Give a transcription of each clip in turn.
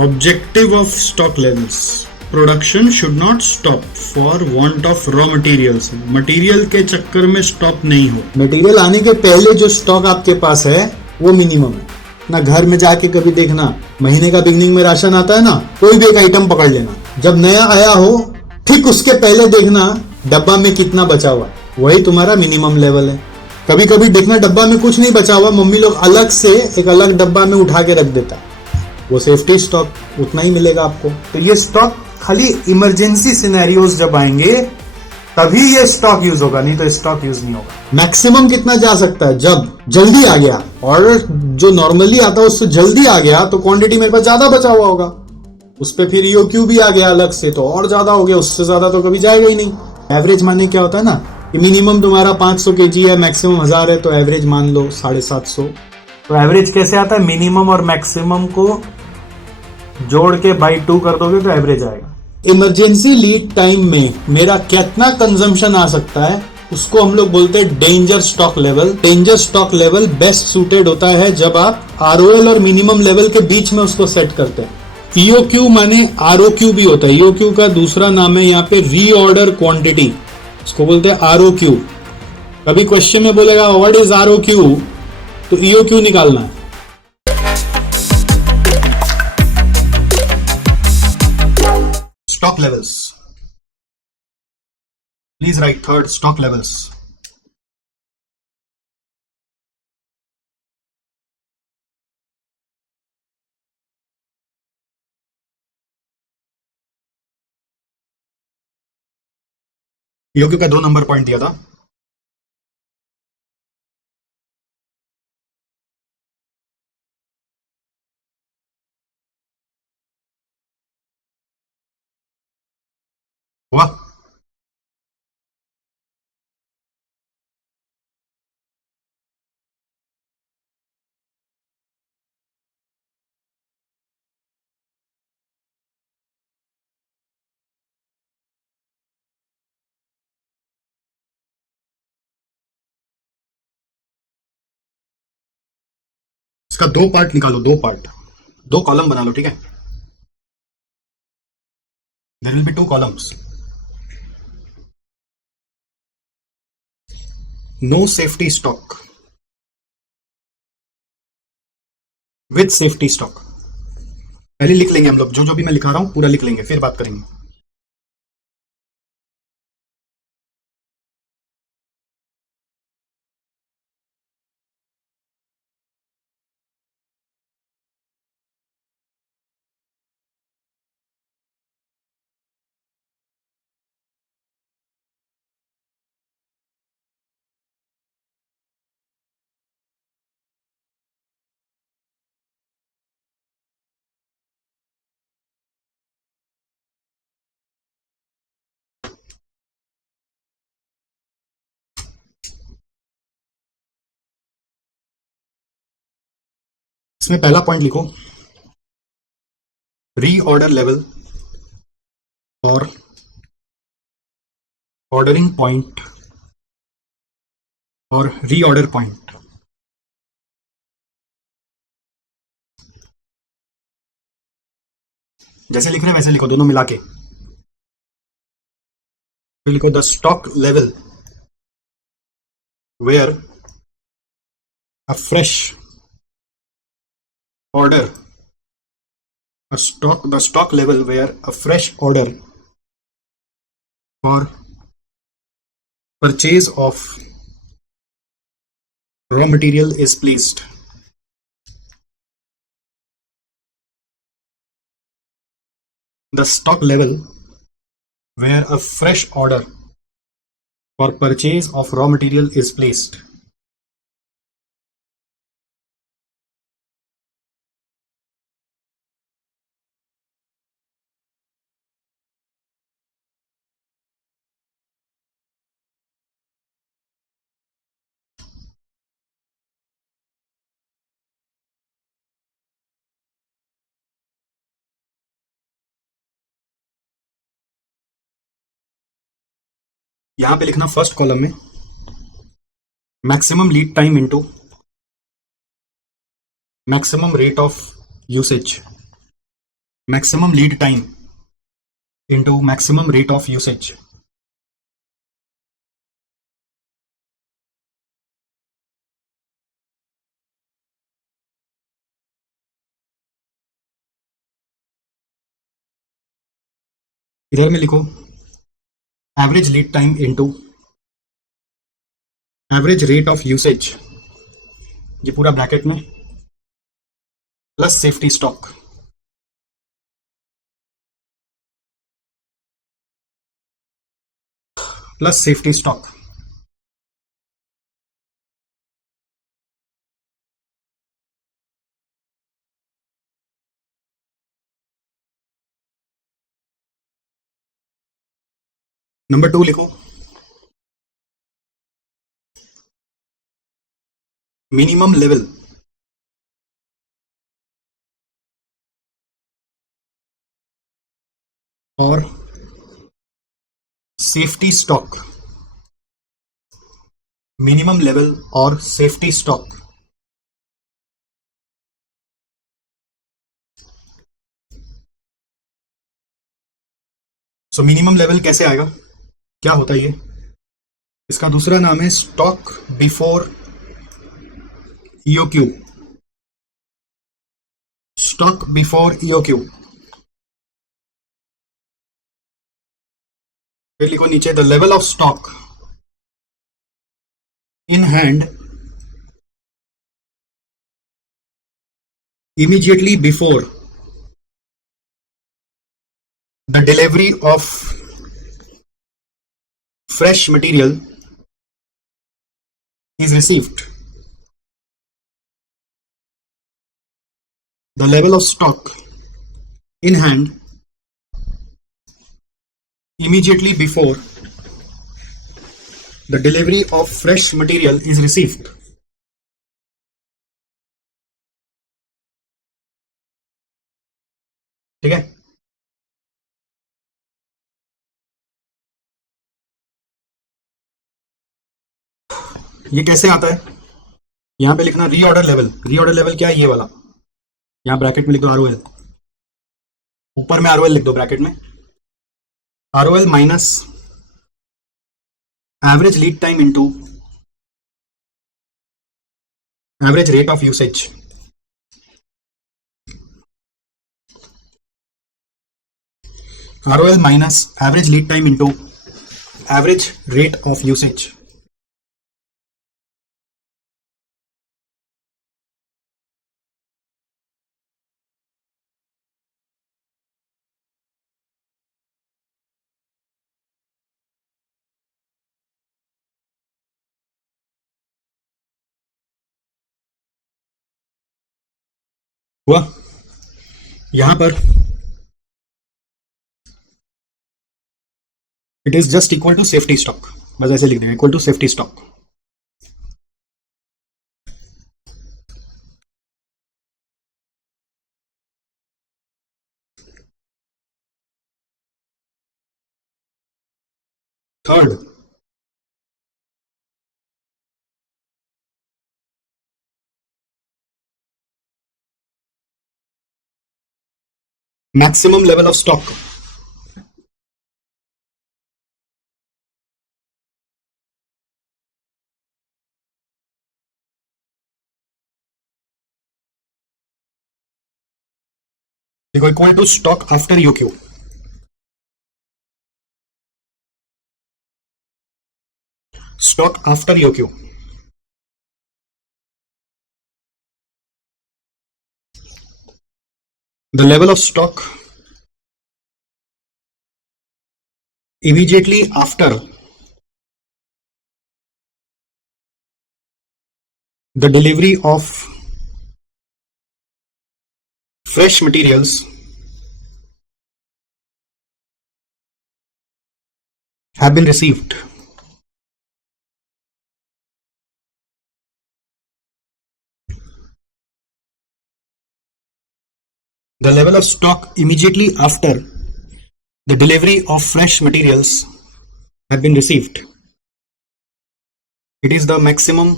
Objective of stock levels. Production should not stop for want of raw materials. Material के चक्कर में stop नहीं हो. मटेरियल आने के पहले जो स्टॉक आपके पास है वो मिनिमम है ना. घर में जाके कभी देखना, महीने का बिगनिंग में राशन आता है ना, कोई भी एक आइटम पकड़ लेना, जब नया आया हो ठीक उसके पहले देखना डब्बा में कितना बचा हुआ, वही तुम्हारा मिनिमम लेवल है. कभी कभी देखना डब्बा में कुछ नहीं बचा हुआ, मम्मी लोग अलग से एक अलग डब्बा में उठा के रख देता है, वो सेफ्टी स्टॉक उतना ही मिलेगा आपको. तो ये स्टॉक खाली इमरजेंसी सिनेरियोज जब आएंगे तभी ये स्टॉक यूज होगा, नहीं तो स्टॉक यूज नहीं होगा. मैक्सिमम कितना जा सकता है? जब जल्दी आ गया, ऑर्डर जो नॉर्मली आता है उससे जल्दी आ गया तो क्वांटिटी मेरे पास ज्यादा बचा हुआ होगा, उस पर फिर ईओक्यू भी आ गया अलग से तो और ज्यादा हो गया, उससे ज्यादा तो कभी जाएगा ही नहीं. एवरेज माने क्या होता है ना कि मिनिमम तुम्हारा 500 kg है, मैक्सिमम 1000 है, तो एवरेज मान लो 750. तो एवरेज कैसे आता है? मिनिमम और मैक्सिमम को जोड़ के बाई 2 कर दोगे तो एवरेज आएगा. इमरजेंसी लीड टाइम में मेरा कितना कंजम्पशन आ सकता है उसको हम लोग बोलते हैं danger stock level. Danger stock level best suited होता है जब आप आरओएल और मिनिमम लेवल के बीच में उसको सेट करते हैं. ईओक्यू माने आरओक्यू भी होता है. ईओक्यू का दूसरा नाम है यहाँ पे रीऑर्डर क्वांटिटी, इसको बोलते हैं आरओक्यू. कभी क्वेश्चन में बोलेगा व्हाट इज आरओक्यू, तो ईओक्यू निकालना है. Stock levels. Please write third, stock levels. EOQ का 2 नंबर पॉइंट दिया था. वाह, इसका 2 पार्ट निकालो, 2 पार्ट, 2 कॉलम बना लो, ठीक है. There will be 2 columns. No safety stock with safety stock. पहले लिख लेंगे हम लोग, जो जो भी मैं लिखा रहा हूं पूरा लिख लेंगे, फिर बात करेंगे. इसमें पहला पॉइंट लिखो रीऑर्डर लेवल और ऑर्डरिंग पॉइंट और रीऑर्डर पॉइंट. जैसे लिख रहे हैं वैसे लिखो, दोनों मिला के. फिर लिखो the stock level where a fresh order the stock level where a fresh order for purchase of raw material is placed. The stock level where a fresh order for purchase of raw material is placed. यहां पे लिखना first column में maximum lead time into maximum rate of usage. maximum lead time into maximum rate of usage. इधर में लिखो average lead time into average rate of usage, ये पूरा bracket में, plus safety stock. Plus safety stock. Number 2 लिखो minimum level और safety stock. Minimum level और safety stock. So minimum level कैसे आएगा, क्या होता है ये? इसका दूसरा नाम है stock before EOQ. Stock before EOQ. फिर लिखो नीचे the level of stock in hand immediately before the delivery of fresh material is received. The level of stock in hand immediately before the delivery of fresh material is received. ठीक है? ये कैसे आता है? यहां पे लिखना रीऑर्डर लेवल। रीऑर्डर लेवल क्या है? ये वाला, यहां ब्रैकेट में लिख दो आरओएल, ऊपर में आरओएल लिख दो ब्रैकेट में। ROL minus average lead time into average rate of usage. ROL minus average lead time into average rate of usage. हुआ? यहां पर it is just equal to safety stock, बस ऐसे लिख देंगे equal to safety stock. Third, maximum level of stock. देखो equal to stock after EOQ. Stock after EOQ. The level of stock immediately after the delivery of fresh materials have been received. The level of stock immediately after the delivery of fresh materials have been received. It is the maximum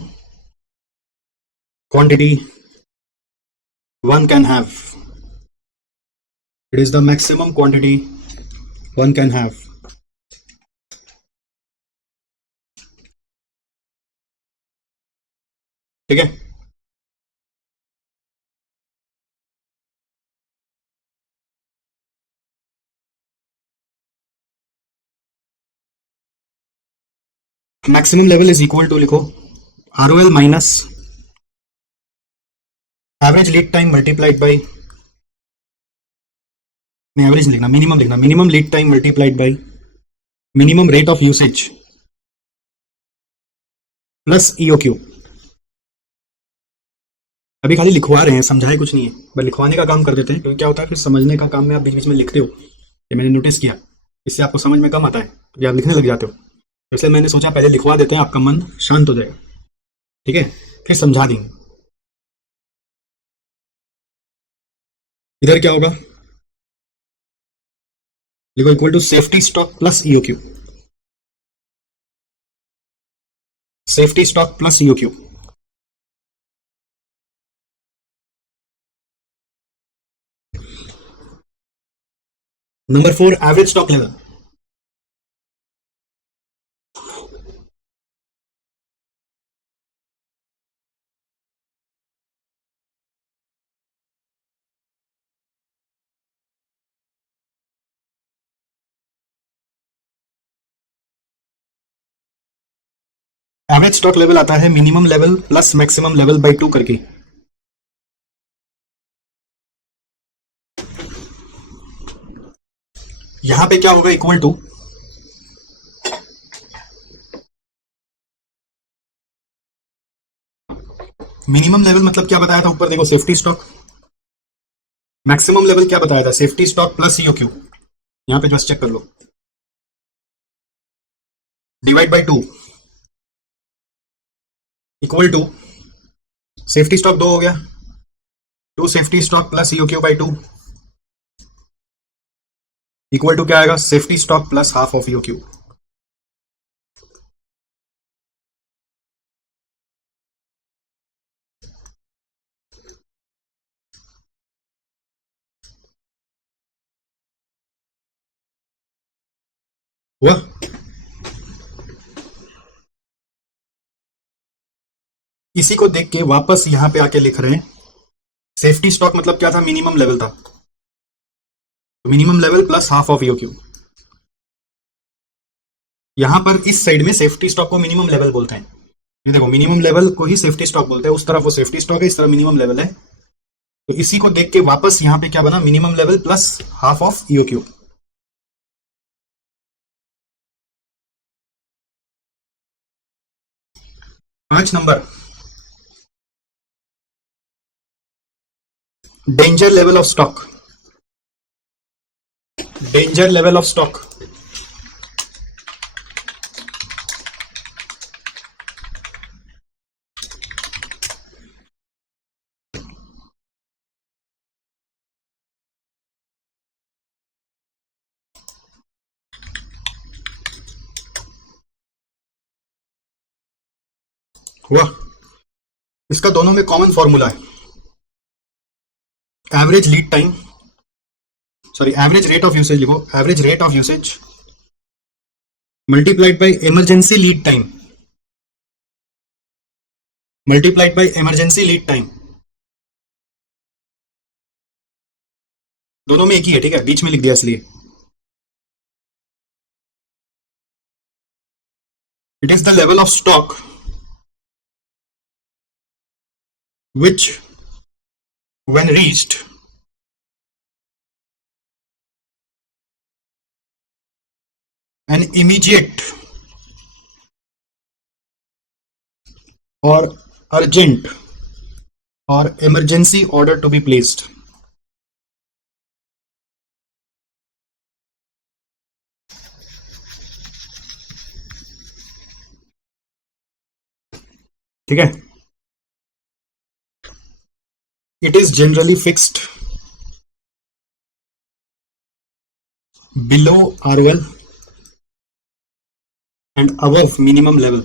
quantity one can have. It is the maximum quantity one can have. ठीक है, maximum level is equal to, लिखो ROL minus average lead time multiplied by, नहीं average लिखना, minimum लिखना, minimum lead time multiplied by minimum rate of usage plus EOQ। अभी खाली लिखवा रहे हैं, समझाए कुछ नहीं है, बस लिखवाने का काम कर देते हैं, क्योंकि क्या होता है फिर समझने का काम में आप बीच बीच में लिखते हो, ये मैंने नोटिस किया, इससे आपको समझ में कम आता है क्योंकि आप लिखने लग जाते हो। इसलिए मैंने सोचा पहले लिखवा देते हैं, आपका मन शांत हो जाएगा, ठीक है, फिर समझा देंगे। इधर क्या होगा, लिखो equal to safety stock plus EOQ, safety stock plus EOQ। Number 4 average stock level. Average stock level आता है minimum level plus maximum level by 2 करके। यहां पे क्या होगा, इक्वल टू मिनिमम लेवल मतलब क्या बताया था ऊपर, देखो सेफ्टी स्टॉक, मैक्सिमम लेवल क्या बताया था, सेफ्टी स्टॉक प्लस EOQ, यहां पे जस्ट चेक कर लो, divide by 2 equal to safety stock 2 हो गया, 2 safety stock plus EOQ by 2 equal to क्या आएगा, safety stock plus half of EOQ। हुआ, इसी को देख के वापस यहां पे आके लिख रहे हैं, सेफ्टी स्टॉक मतलब क्या था, मिनिमम लेवल था, minimum level plus half of EOQ। यहां पर इस साइड में सेफ्टी स्टॉक को मिनिमम लेवल बोलते हैं, ये देखो मिनिमम लेवल को ही सेफ्टी स्टॉक बोलते हैं, उस तरफ वो सेफ्टी स्टॉक है, इस तरफ मिनिमम लेवल है, तो इसी को देख के वापस यहां पे क्या बना, minimum level plus half of EOQ। 5 number, danger level of stock, danger level of stock. हुआ, इसका दोनों में कॉमन फॉर्मूला है, average lead time, sorry average rate of usage, लिखो average rate of usage multiplied by emergency lead time, multiplied by emergency lead time, दोनों में एक ही है, ठीक है, बीच में लिख दिया इसलिए। It is the level of stock which when reached an immediate or urgent or emergency order to be placed, ठीक है, it is generally fixed below ROL and above minimum level.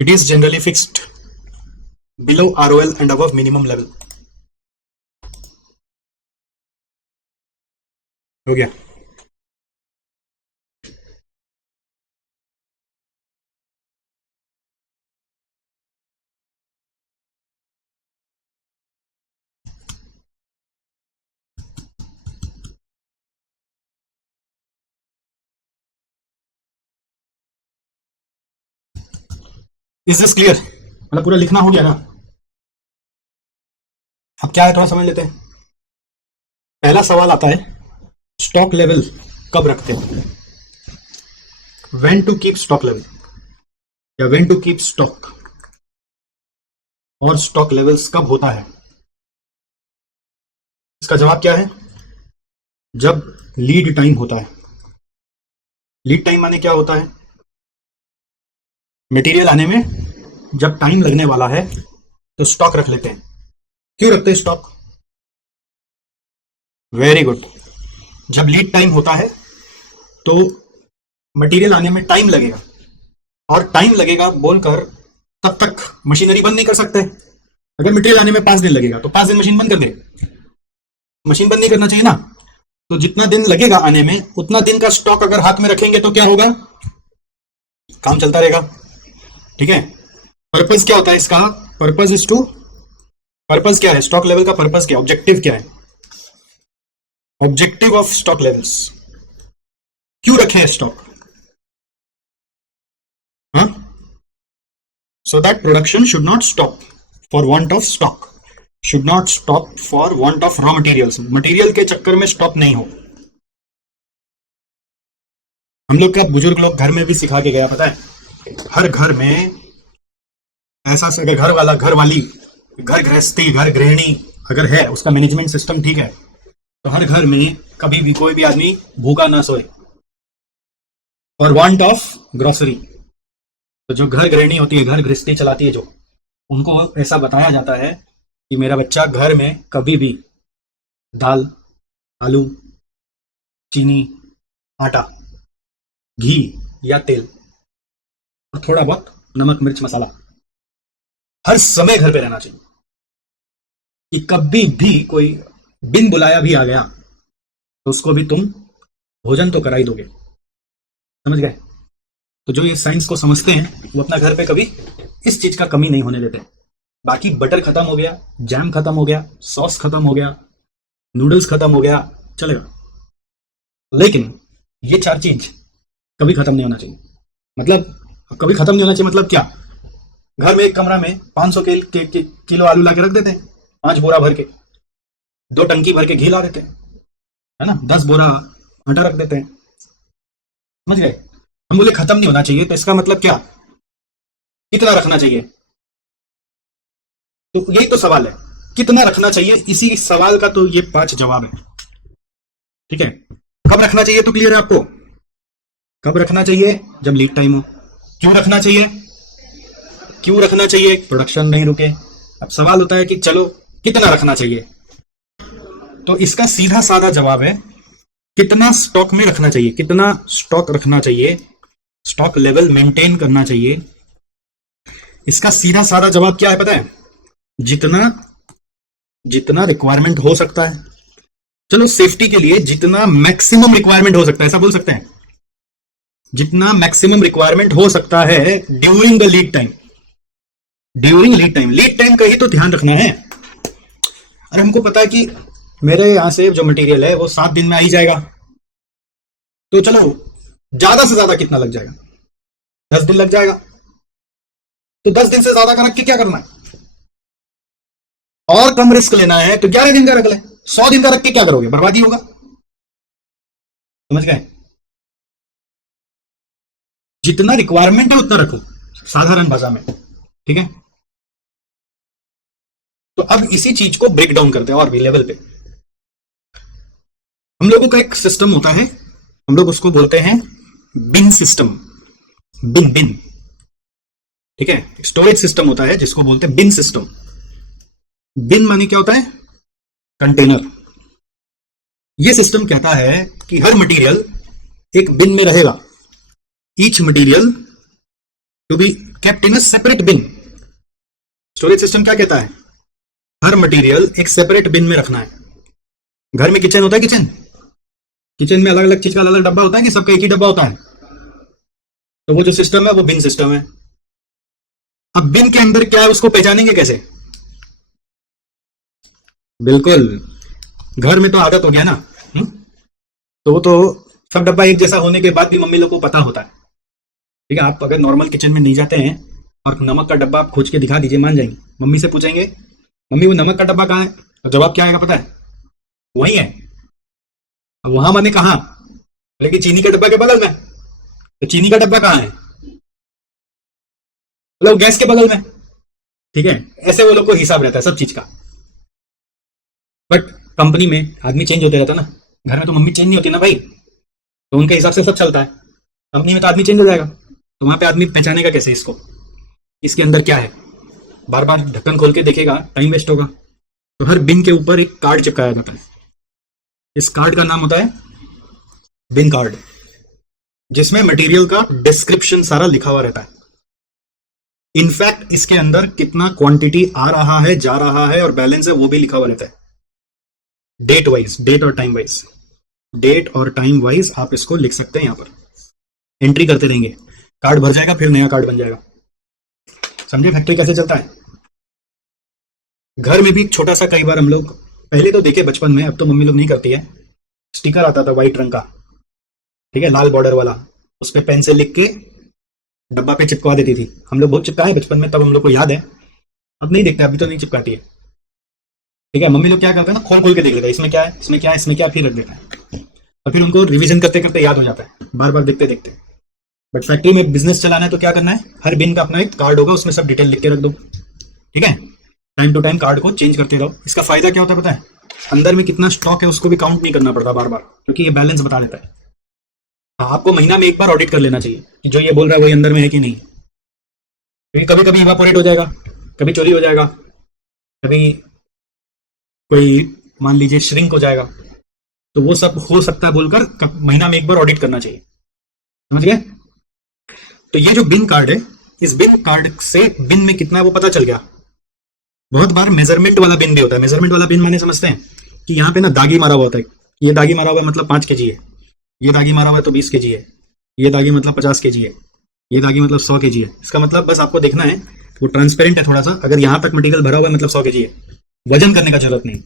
It is generally fixed below ROL and above minimum level. हो गया। Is this clear? मतलब पूरा लिखना हो गया ना? अब क्या है थोड़ा समझ लेते हैं। पहला सवाल आता है, स्टॉक लेवल कब रखते हैं? When to keep stock level या व्हेन टू कीप स्टॉक, और स्टॉक लेवल्स कब होता है? इसका जवाब क्या है? जब लीड टाइम होता है। लीड टाइम माने क्या होता है? मटेरियल आने में जब टाइम लगने वाला है तो स्टॉक रख लेते हैं। क्यों रखते हैं स्टॉक? Very good. जब लीड टाइम होता है तो मटेरियल आने में टाइम लगेगा, और टाइम लगेगा बोलकर तब तक मशीनरी बंद नहीं कर सकते। अगर मटेरियल आने में 5 दिन लगेगा तो 5 दिन मशीन बंद कर दे। मशीन बंद नहीं करना चाहिए ना। तो जितना दिन लगेगा आने में उतना दिन का स्टॉक अगर हाथ में रखेंगे तो क्या होगा? काम चलता रहेगा। ठीक है। पर्पस क्या होता है इसका? पर्पस इज टू, पर्पस क्या है स्टॉक लेवल का? पर्पस क्या, ऑब्जेक्टिव क्या है? ऑब्जेक्टिव ऑफ स्टॉक लेवल्स, क्यों रखे स्टॉक? हाँ, so that production should not stop for want of stock, should not stop for want of raw materials. Material के चक्कर में स्टॉप नहीं हो। हम लोग का बुजुर्ग लोग घर में भी सिखा के गया, पता है? हर घर में ऐसा अगर घर वाला, घर वाली, घर गृहस्थी, घर गृहिणी अगर है, उसका मैनेजमेंट सिस्टम ठीक है, तो हर घर में कभी भी कोई भी आदमी भूखा ना सोए। और वांट ऑफ ग्रोसरी, तो जो घर गृहिणी होती है, घर गृहस्थी चलाती है, जो उनको ऐसा बताया जाता है कि मेरा बच्चा घर में कभी भी दाल, आलू, चीनी, आटा, घी या तेल और थोड़ा बहुत नमक, मिर्च, मसाला हर समय घर पे रहना चाहिए। कि कभी भी कोई बिन बुलाया भी आ गया तो उसको भी तुम भोजन तो करा ही दोगे। समझ गए? तो जो ये साइंस को समझते हैं वो अपना घर पे कभी इस चीज का कमी नहीं होने देते। बाकी बटर खत्म हो गया, जैम खत्म हो गया, सॉस खत्म हो गया, नूडल्स खत्म हो गया, चलेगा, लेकिन ये 4 चीज कभी खत्म नहीं होना चाहिए। मतलब कभी खत्म नहीं होना चाहिए मतलब क्या? घर में एक कमरा में 500 किलो आलू ला के रख देते हैं, 5 बोरा भर के, 2 टंकी भर के घी ला देते हैं, है ना, 10 बोरा आटा रख देते हैं। समझ गए? हम बोले खत्म नहीं होना चाहिए, तो इसका मतलब क्या? कितना रखना चाहिए? तो यही तो सवाल है, कितना रखना चाहिए? इसी सवाल का तो ये 5 जवाब है। ठीक है। कब रखना चाहिए तो क्लियर है आपको? कब रखना चाहिए? जब लीड टाइम हो। क्यों रखना चाहिए? क्यों रखना चाहिए? प्रोडक्शन नहीं रुके। अब सवाल होता है कि चलो कितना रखना चाहिए, तो इसका सीधा साधा जवाब है कितना स्टॉक में रखना चाहिए, कितना स्टॉक रखना चाहिए, स्टॉक लेवल मेंटेन करना चाहिए। इसका सीधा साधा जवाब क्या है पता है? जितना जितना रिक्वायरमेंट हो सकता है। चलो सेफ्टी के लिए जितना मैक्सिमम रिक्वायरमेंट हो सकता है, ऐसा बोल सकते हैं, जितना मैक्सिमम रिक्वायरमेंट हो सकता है during the lead time. During lead time, lead time का ही तो ध्यान रखना है। अरे हमको पता है कि मेरे यहां से जो मटेरियल है वो 7 दिन में आ ही जाएगा, तो चलो ज्यादा से ज्यादा कितना लग जाएगा? 10 दिन लग जाएगा। तो 10 दिन से ज्यादा का रख के क्या करना है? और कम रिस्क लेना है तो 11 दिन का रख ले। 100 दिन का रख के क्या करोगे? बर्बादी होगा। समझ गए? जितना रिक्वायरमेंट है उतना रखो, साधारण भाषा में। ठीक है। तो अब इसी चीज को ब्रेक डाउन करते हैं और भी लेवल पे। हम लोगों का एक सिस्टम होता है, हम लोग उसको बोलते हैं बिन सिस्टम। बिन बिन ठीक है। स्टोरेज सिस्टम होता है जिसको बोलते हैं बिन सिस्टम। बिन माने क्या होता है? कंटेनर। यह सिस्टम कहता है कि हर मटेरियल एक बिन में रहेगा। Each material to be kept in a separate bin. Storage system क्या कहता है? हर मटेरियल एक सेपरेट बिन में रखना है। घर में किचन होता है, किचन में अलग अलग चीज का अलग अलग डब्बा होता है कि सबका एक ही डब्बा होता है? तो वो जो सिस्टम है वो बिन सिस्टम है। अब बिन के अंदर क्या है उसको पहचानेंगे कैसे? बिल्कुल, घर में तो आदत हो गया ना। तो वो तो सब डब्बा एक जैसा होने के बाद भी मम्मी लोग को पता होता है। ठीक है, आप अगर नॉर्मल किचन में नहीं जाते हैं और नमक का डब्बा आप खोज के दिखा दीजिए, मान जाएंगे। मम्मी से पूछेंगे, मम्मी वो नमक का डब्बा कहाँ है? तो जवाब क्या आएगा पता है? वही है। अब वहां मैंने कहा लेकिन चीनी के डब्बा के बगल में, तो चीनी का डब्बा कहाँ है? मतलब गैस के बगल में। ठीक है, ऐसे वो लोग को हिसाब रहता है सब चीज का। बट कंपनी में आदमी चेंज होते रहता है ना, घर में तो मम्मी चेंज नहीं होती ना भाई, तो उनके हिसाब से सब चलता है। कंपनी में तो आदमी चेंज हो जाएगा, तो वहां पे आदमी पहचानेगा कैसे इसको, इसके अंदर क्या है? बार बार ढक्कन खोल के देखेगा, टाइम वेस्ट होगा। तो हर बिन के ऊपर एक कार्ड चिपकाया जाता है। इस कार्ड का नाम होता है बिन कार्ड, जिसमें मटेरियल का डिस्क्रिप्शन सारा लिखा हुआ रहता है। इनफैक्ट इसके अंदर कितना क्वांटिटी आ रहा है, जा रहा है और बैलेंस है वो भी लिखा हुआ रहता है। डेट वाइज, डेट और टाइम वाइज, डेट और टाइम वाइज आप इसको लिख सकते हैं। यहां पर एंट्री करते रहेंगे, कार्ड भर जाएगा, फिर नया कार्ड बन जाएगा। समझे फैक्ट्री कैसे चलता है? घर में भी छोटा सा, कई बार हम लोग पहले तो देखे बचपन में, अब तो मम्मी लोग नहीं करती है, स्टिकर आता था व्हाइट रंग का, ठीक है, लाल बॉर्डर वाला, उस पर पेन से लिख के डब्बा पे चिपका देती थी। हम लोग बहुत चिपकाए बचपन में, तब हम लोग को याद है। अब नहीं देखते, अभी तो नहीं चिपकाती है। ठीक है, मम्मी लोग क्या करते हैं ना, खोल खोल के देख लेते हैं, इसमें क्या है, इसमें क्या है, इसमें क्या है, फिर रख देता है। और फिर उनको रिवीजन करते करते याद हो जाता है, बार बार देखते देखते। बट फैक्ट्री में बिजनेस चलाना है तो क्या करना है, हर बिन का अपना एक कार्ड होगा, उसमें सब डिटेल लिख के रख दो। ठीक है, टाइम टू टाइम कार्ड को चेंज करते रहो। इसका फायदा क्या होता है पता है? अंदर में कितना स्टॉक है उसको भी काउंट नहीं करना पड़ता बार बार, क्योंकि ये बैलेंस बता देता है। हाँ, आपको महीना में एक बार ऑडिट कर लेना चाहिए कि जो ये बोल रहा है वही अंदर में है कि नहीं, क्योंकि कभी कभी इवापोरेट हो जाएगा, कभी चोरी हो जाएगा, कभी कोई मान लीजिए श्रिंक हो जाएगा, तो वो सब हो सकता है बोलकर महीना में एक बार ऑडिट करना चाहिए। समझ गए? तो ये जो बिन कार्ड है, इस बिन कार्ड से बिन में कितना है वो पता चल गया। बहुत बार मेजरमेंट वाला बिन भी होता है। मेजरमेंट वाला बिन माने समझते हैं कि यहाँ पे ना दागी मारा हुआ होता है, ये दागी मारा हुआ है मतलब 5 kg है, ये दागी मारा हुआ है तो 20 kg है, ये दागी मतलब 50 kg है, ये दागी मतलब 100 kg है। इसका मतलब बस आपको देखना है, वो ट्रांसपेरेंट है थोड़ा सा, अगर यहां तक मटेरियल भरा हुआ है मतलब 100 kg है, वजन करने का जरूरत नहीं।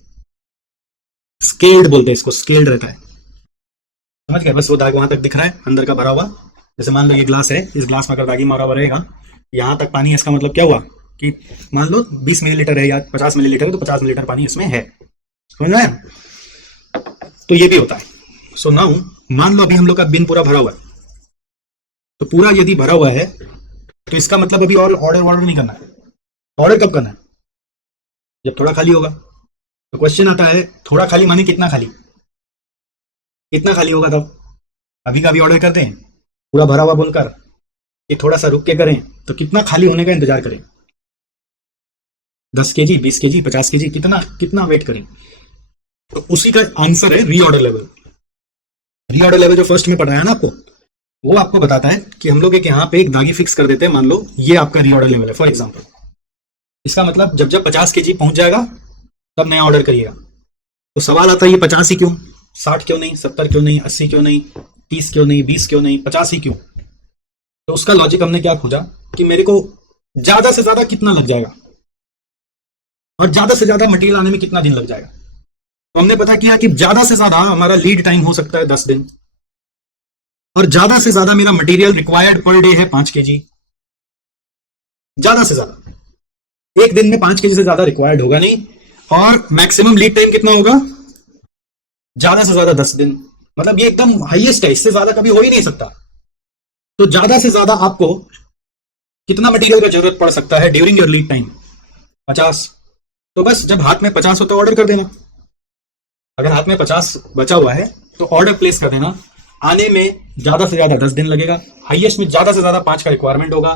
स्केल्ड बोलते हैं इसको, स्केल्ड रहता है। समझ गए? बस वो दाग वहां तक दिख रहा है अंदर का भरा हुआ। जैसे मान लो ये ग्लास है, इस ग्लास में अगर दागी मारा हुआ रहेगा, यहां तक पानी है, इसका मतलब क्या हुआ कि मान लो 20 मिलीलीटर है या 50 मिलीलीटर है, तो 50 मिलीलीटर पानी इसमें है। समझ रहे हैं? तो ये भी होता है। सो नाउ मान लो अभी हम लोग का बिन पूरा भरा हुआ है, तो पूरा यदि भरा हुआ है तो इसका मतलब अभी और ऑर्डर नहीं करना है। ऑर्डर कब करना है? जब थोड़ा खाली होगा। तो क्वेश्चन आता है, थोड़ा खाली माने कितना खाली? कितना खाली होगा तब? अभी का अभी ऑर्डर करते हैं पूरा भरा हुआ बोलकर, कि थोड़ा सा रुक के करें, तो कितना खाली होने का इंतजार करें? 10 kg, 20 kg, 50 kg, कितना वेट करें? तो उसी का आंसर है रीऑर्डर लेवल। रीऑर्डर लेवल जो फर्स्ट में पढ़ाया ना आपको, वो आपको बताता है कि हम लोग एक यहाँ पे एक दागी फिक्स कर देते हैं, मान लो ये आपका रीऑर्डर लेवल है फॉर एग्जांपल। इसका मतलब जब जब 50 kg पहुंच जाएगा तब नया ऑर्डर करिएगा। तो सवाल आता है ये 50 ही क्यों, 60 क्यों नहीं, 70 क्यों नहीं, 80 क्यों नहीं, 30 क्यों नहीं, 20 क्यों नहीं, 50 ही क्यों? तो उसका लॉजिक हमने क्या खोजा कि मेरे को ज्यादा से ज्यादा कितना लग जाएगा और ज्यादा से ज्यादा मटेरियल आने में कितना दिन लग जाएगा। तो हमने पता किया कि ज्यादा से ज्यादा हमारा लीड टाइम हो सकता है 10 दिन, और ज्यादा से ज्यादा मेरा मटेरियल रिक्वायर्ड पर डे है 5 kg। ज्यादा से ज्यादा एक दिन में 5 kg से ज्यादा रिक्वायर्ड होगा नहीं, और मैक्सिमम लीड टाइम कितना होगा? ज्यादा से ज्यादा 10 दिन। मतलब ये एकदम हाईएस्ट है, इससे ज्यादा कभी हो ही नहीं सकता। तो ज्यादा से ज्यादा आपको कितना मटेरियल का जरूरत पड़ सकता है ड्यूरिंग योर लीड टाइम? 50। तो बस जब हाथ में 50 हो तो ऑर्डर कर देना। अगर हाथ में 50 बचा हुआ है तो ऑर्डर प्लेस कर देना। आने में ज्यादा से ज्यादा 10 दिन लगेगा, हाईएस्ट में ज्यादा से ज्यादा 5 का रिक्वायरमेंट होगा,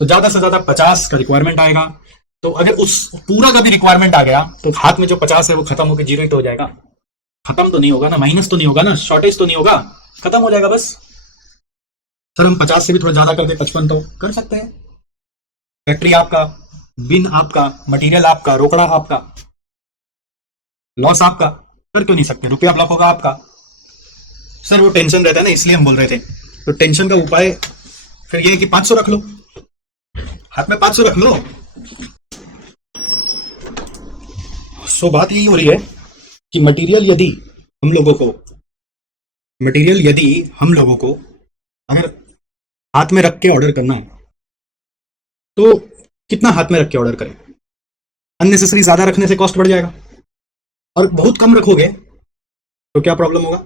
तो ज्यादा से ज्यादा 50 का रिक्वायरमेंट आएगा। तो अगर उस पूरा का भी रिक्वायरमेंट आ गया तो हाथ में जो 50 है वो खत्म होकर 0 हो जाएगा। खत्म तो नहीं होगा ना, माइनस तो नहीं होगा ना, शॉर्टेज तो नहीं होगा, खत्म हो जाएगा बस। सर हम 50 से भी थोड़ा ज्यादा करके 55 तो कर सकते हैं। फैक्ट्री आपका, बिन आपका, मटेरियल आपका, रोकड़ा आपका, लॉस आपका, कर क्यों नहीं सकते? रुपया ब्लॉक होगा आपका। सर वो टेंशन रहता है ना, इसलिए हम बोल रहे थे। तो टेंशन का उपाय फिर ये है कि 500 रख लो, हाथ में 500 रख लो। सो बात यही हो रही है कि मटेरियल यदि हम लोगों को अगर हाथ में रख के ऑर्डर करना है तो कितना हाथ में रख के ऑर्डर करें? अननेसेसरी ज्यादा रखने से कॉस्ट बढ़ जाएगा, और बहुत कम रखोगे तो क्या प्रॉब्लम होगा?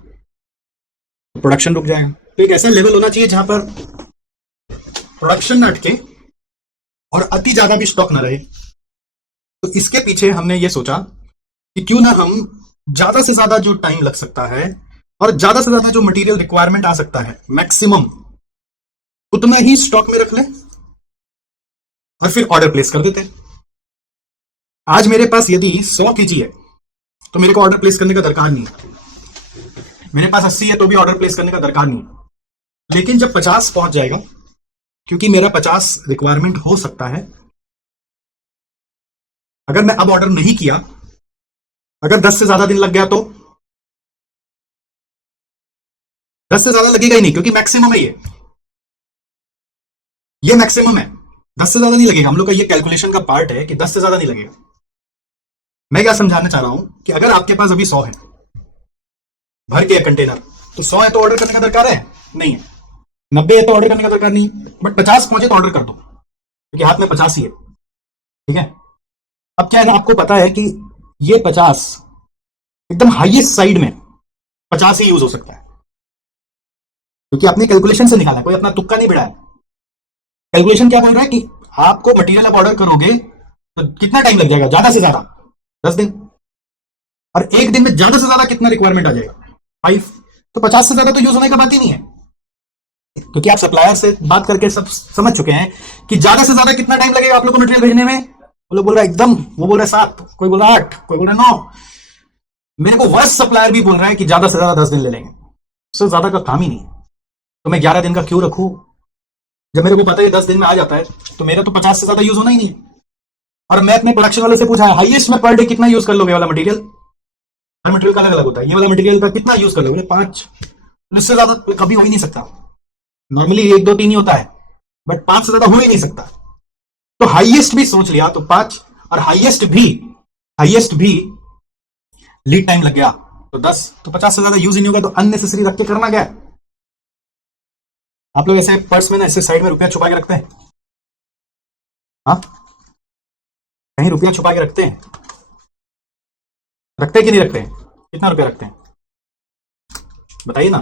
प्रोडक्शन रुक जाएगा। तो एक ऐसा लेवल होना चाहिए जहां पर प्रोडक्शन न अटके और अति ज्यादा भी स्टॉक ना रहे। तो इसके पीछे हमने ये सोचा कि क्यों ना हम ज्यादा से ज्यादा जो टाइम लग सकता है और ज्यादा से ज्यादा जो मटेरियल रिक्वायरमेंट आ सकता है मैक्सिमम, उतना ही स्टॉक में रख लें और फिर ऑर्डर प्लेस कर देते हैं। आज मेरे पास यदि 100 केजी है तो मेरे को ऑर्डर प्लेस करने का दरकार नहीं है। मेरे पास 80 है तो भी ऑर्डर प्लेस करने का दरकार नहीं है। लेकिन जब 50 पहुंच जाएगा, क्योंकि मेरा 50 रिक्वायरमेंट हो सकता है, अगर मैं अब ऑर्डर नहीं किया, अगर 10 से ज्यादा दिन लग गया तो 10 से ज्यादा लगेगा ही नहीं, क्योंकि मैक्सिमम है ये मैक्सिमम है। 10 से ज्यादा नहीं लगेगा। हम लोग का ये कैलकुलेशन का पार्ट है कि 10 से ज्यादा नहीं लगेगा। मैं क्या समझाना चाह रहा हूं कि अगर आपके पास अभी 100 है भर के कंटेनर, तो 100 है तो ऑर्डर करने का दरकार है नहीं है, 90 है तो ऑर्डर करने का दरकार नहीं, बट 50 पहुंचे तो ऑर्डर कर दो, क्योंकि हाथ में 50 ही है। ठीक है, अब क्या है ना, आपको पता है कि ये 50 एकदम हाईएस्ट साइड में 50 ही यूज हो सकता है, क्योंकि आपने कैलकुलेशन से निकाला है, कोई अपना तुक्का नहीं बिड़ा है। कैलकुलेशन क्या बोल रहा है कि आपको मटेरियल आप ऑर्डर करोगे तो कितना टाइम लग जाएगा? ज्यादा से ज्यादा 10 दिन, और एक दिन में ज्यादा से ज्यादा कितना रिक्वायरमेंट आ जाएगा? 5। तो 50 से ज्यादा तो यूज होने का बात ही नहीं है, क्योंकि आप सप्लायर से बात करके सब समझ चुके हैं कि ज्यादा से ज्यादा कितना टाइम लगेगा आप लोग को मटेरियल भेजने में। वो लोग बोल रहा है एकदम, वो बोल रहा है 7, कोई बोल रहा है 8, कोई बोल रहा है 9। मेरे को वर्स्ट सप्लायर भी बोल रहा है कि ज्यादा से ज्यादा 10 दिन ले लेंगे, उससे ज्यादा का काम ही नहीं। तो मैं 11 दिन का क्यों रखूं जब मेरे को पता है 10 दिन में आ जाता है? तो मेरा तो 50 से ज्यादा यूज होना ही नहीं। और मैं अपने प्रोडक्शन वाले से पूछा है हाईएस्ट में पर डे कितना यूज कर लोगे वाला मटेरियल। हर मटेरियल का अलग अलग होता है, ये वाला मटेरियल का कितना यूज कर लोगे? 5। इससे ज्यादा कभी हो ही नहीं सकता। नॉर्मली 1, 2, 3 ही होता है, बट 5 से ज्यादा हो ही नहीं सकता। तो हाईएस्ट भी सोच लिया तो 5, और हाईएस्ट भी लीड टाइम लग गया तो 10, तो 50 से ज्यादा यूज ही नहीं होगा। तो अननेसेसरी रख के करना क्या है? आप लोग ऐसे पर्स में ना ऐसे साइड में रुपया छुपा के रखते हैं? हाँ, कहीं रुपया छुपा के रखते हैं? रखते हैं कि नहीं रखते हैं? कितना रुपया रखते हैं बताइए ना?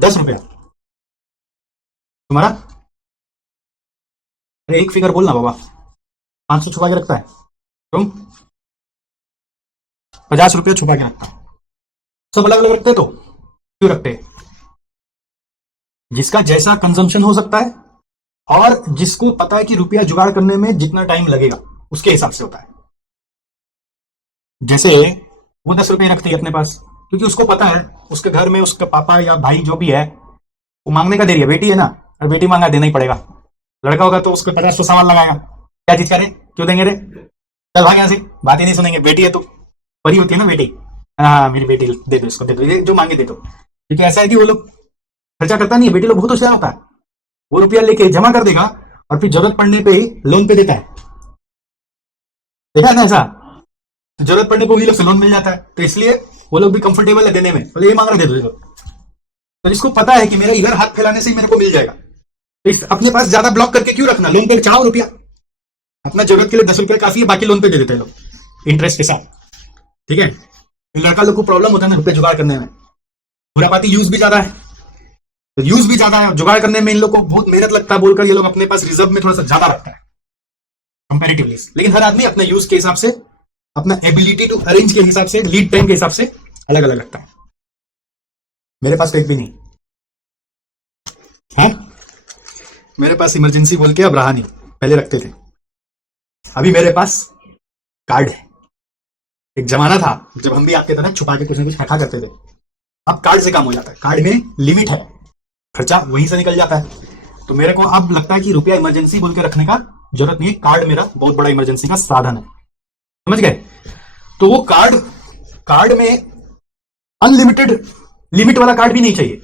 10 रुपया तुम्हारा? अरे एक फिगर बोलना बाबा। 500 छुपा के रखता है, तुम 50 रुपया छुपा के रखता। सब अलग अलग रखते तो क्यों रखते? जिसका जैसा कंजम्पशन हो सकता है और जिसको पता है कि रुपया जुगाड़ करने में जितना टाइम लगेगा उसके हिसाब से होता है। जैसे वो 10 रुपये रखती है अपने पास, क्योंकि उसको पता है उसके घर में उसका पापा या भाई जो भी है वो मांगने का देरी है। बेटी है ना, और बेटी मांगा देना ही पड़ेगा। लड़का होगा तो उसको 50 सवाल लगाएगा, क्या चीज करे, क्यों देंगे रे, चल भाग यहाँ से, बात ही नहीं सुनेंगे। बेटी है तो परी होती है ना बेटी, हाँ मेरी बेटी दे दो, इसको दे दो, जो मांगे दे दो। क्योंकि ऐसा है कि वो लोग खर्चा करता नहीं है, बेटी लोग बहुत होशियार होता है। वो रुपया लेके जमा कर देगा और फिर जरूरत पड़ने पे ही लोन पे देता है। देखा है ना ऐसा? तो जरूरत पड़ने को भी लोग से लोन मिल जाता है, तो इसलिए वो लोग भी कंफर्टेबल है देने में। बोले ये मांग रहे दे दो। तो इसको पता है कि मेरा इधर हाथ फैलाने से ही मेरे को मिल जाएगा, तो अपने पास ज्यादा ब्लॉक करके क्यों रखना? लोन पे चढ़ाओ रुपया, अपना जरूरत के लिए 10 रुपये काफी है, बाकी लोन पे दे देते हैं लोग इंटरेस्ट के साथ। ठीक है, लड़का लोग को प्रॉब्लम होता है ना रुपये जुगाड़ करने में, खुरापाती यूज भी ज्यादा है, तो यूज भी ज्यादा है, जुगाड़ करने में इन लोग को बहुत मेहनत लगता है बोलकर ये लोग अपने पास रिजर्व में थोड़ा सा ज्यादा रखता है कंपैरेटिवली। लेकिन हर आदमी अपने यूज के हिसाब से, अपना एबिलिटी टू अरेंज के हिसाब से, लीड टाइम के हिसाब से अलग अलग रखता है। मेरे पास एक भी नहीं है, मेरे पास इमरजेंसी बोल के अब रहा नहीं, पहले रखते थे। अभी मेरे पास कार्ड है। एक जमाना था जब हम भी आपके तरह छुपा के कुछ ना कुछ रखा करते थे, अब कार्ड से काम हो जाता है। कार्ड में लिमिट है, खर्चा वहीं से निकल जाता है। तो मेरे को अब लगता है कि रुपया इमरजेंसी बोल के रखने का जरूरत नहीं है। कार्ड मेरा बहुत बड़ा इमरजेंसी का साधन है, समझ गए। तो वो कार्ड में अनलिमिटेड लिमिट वाला कार्ड भी नहीं चाहिए।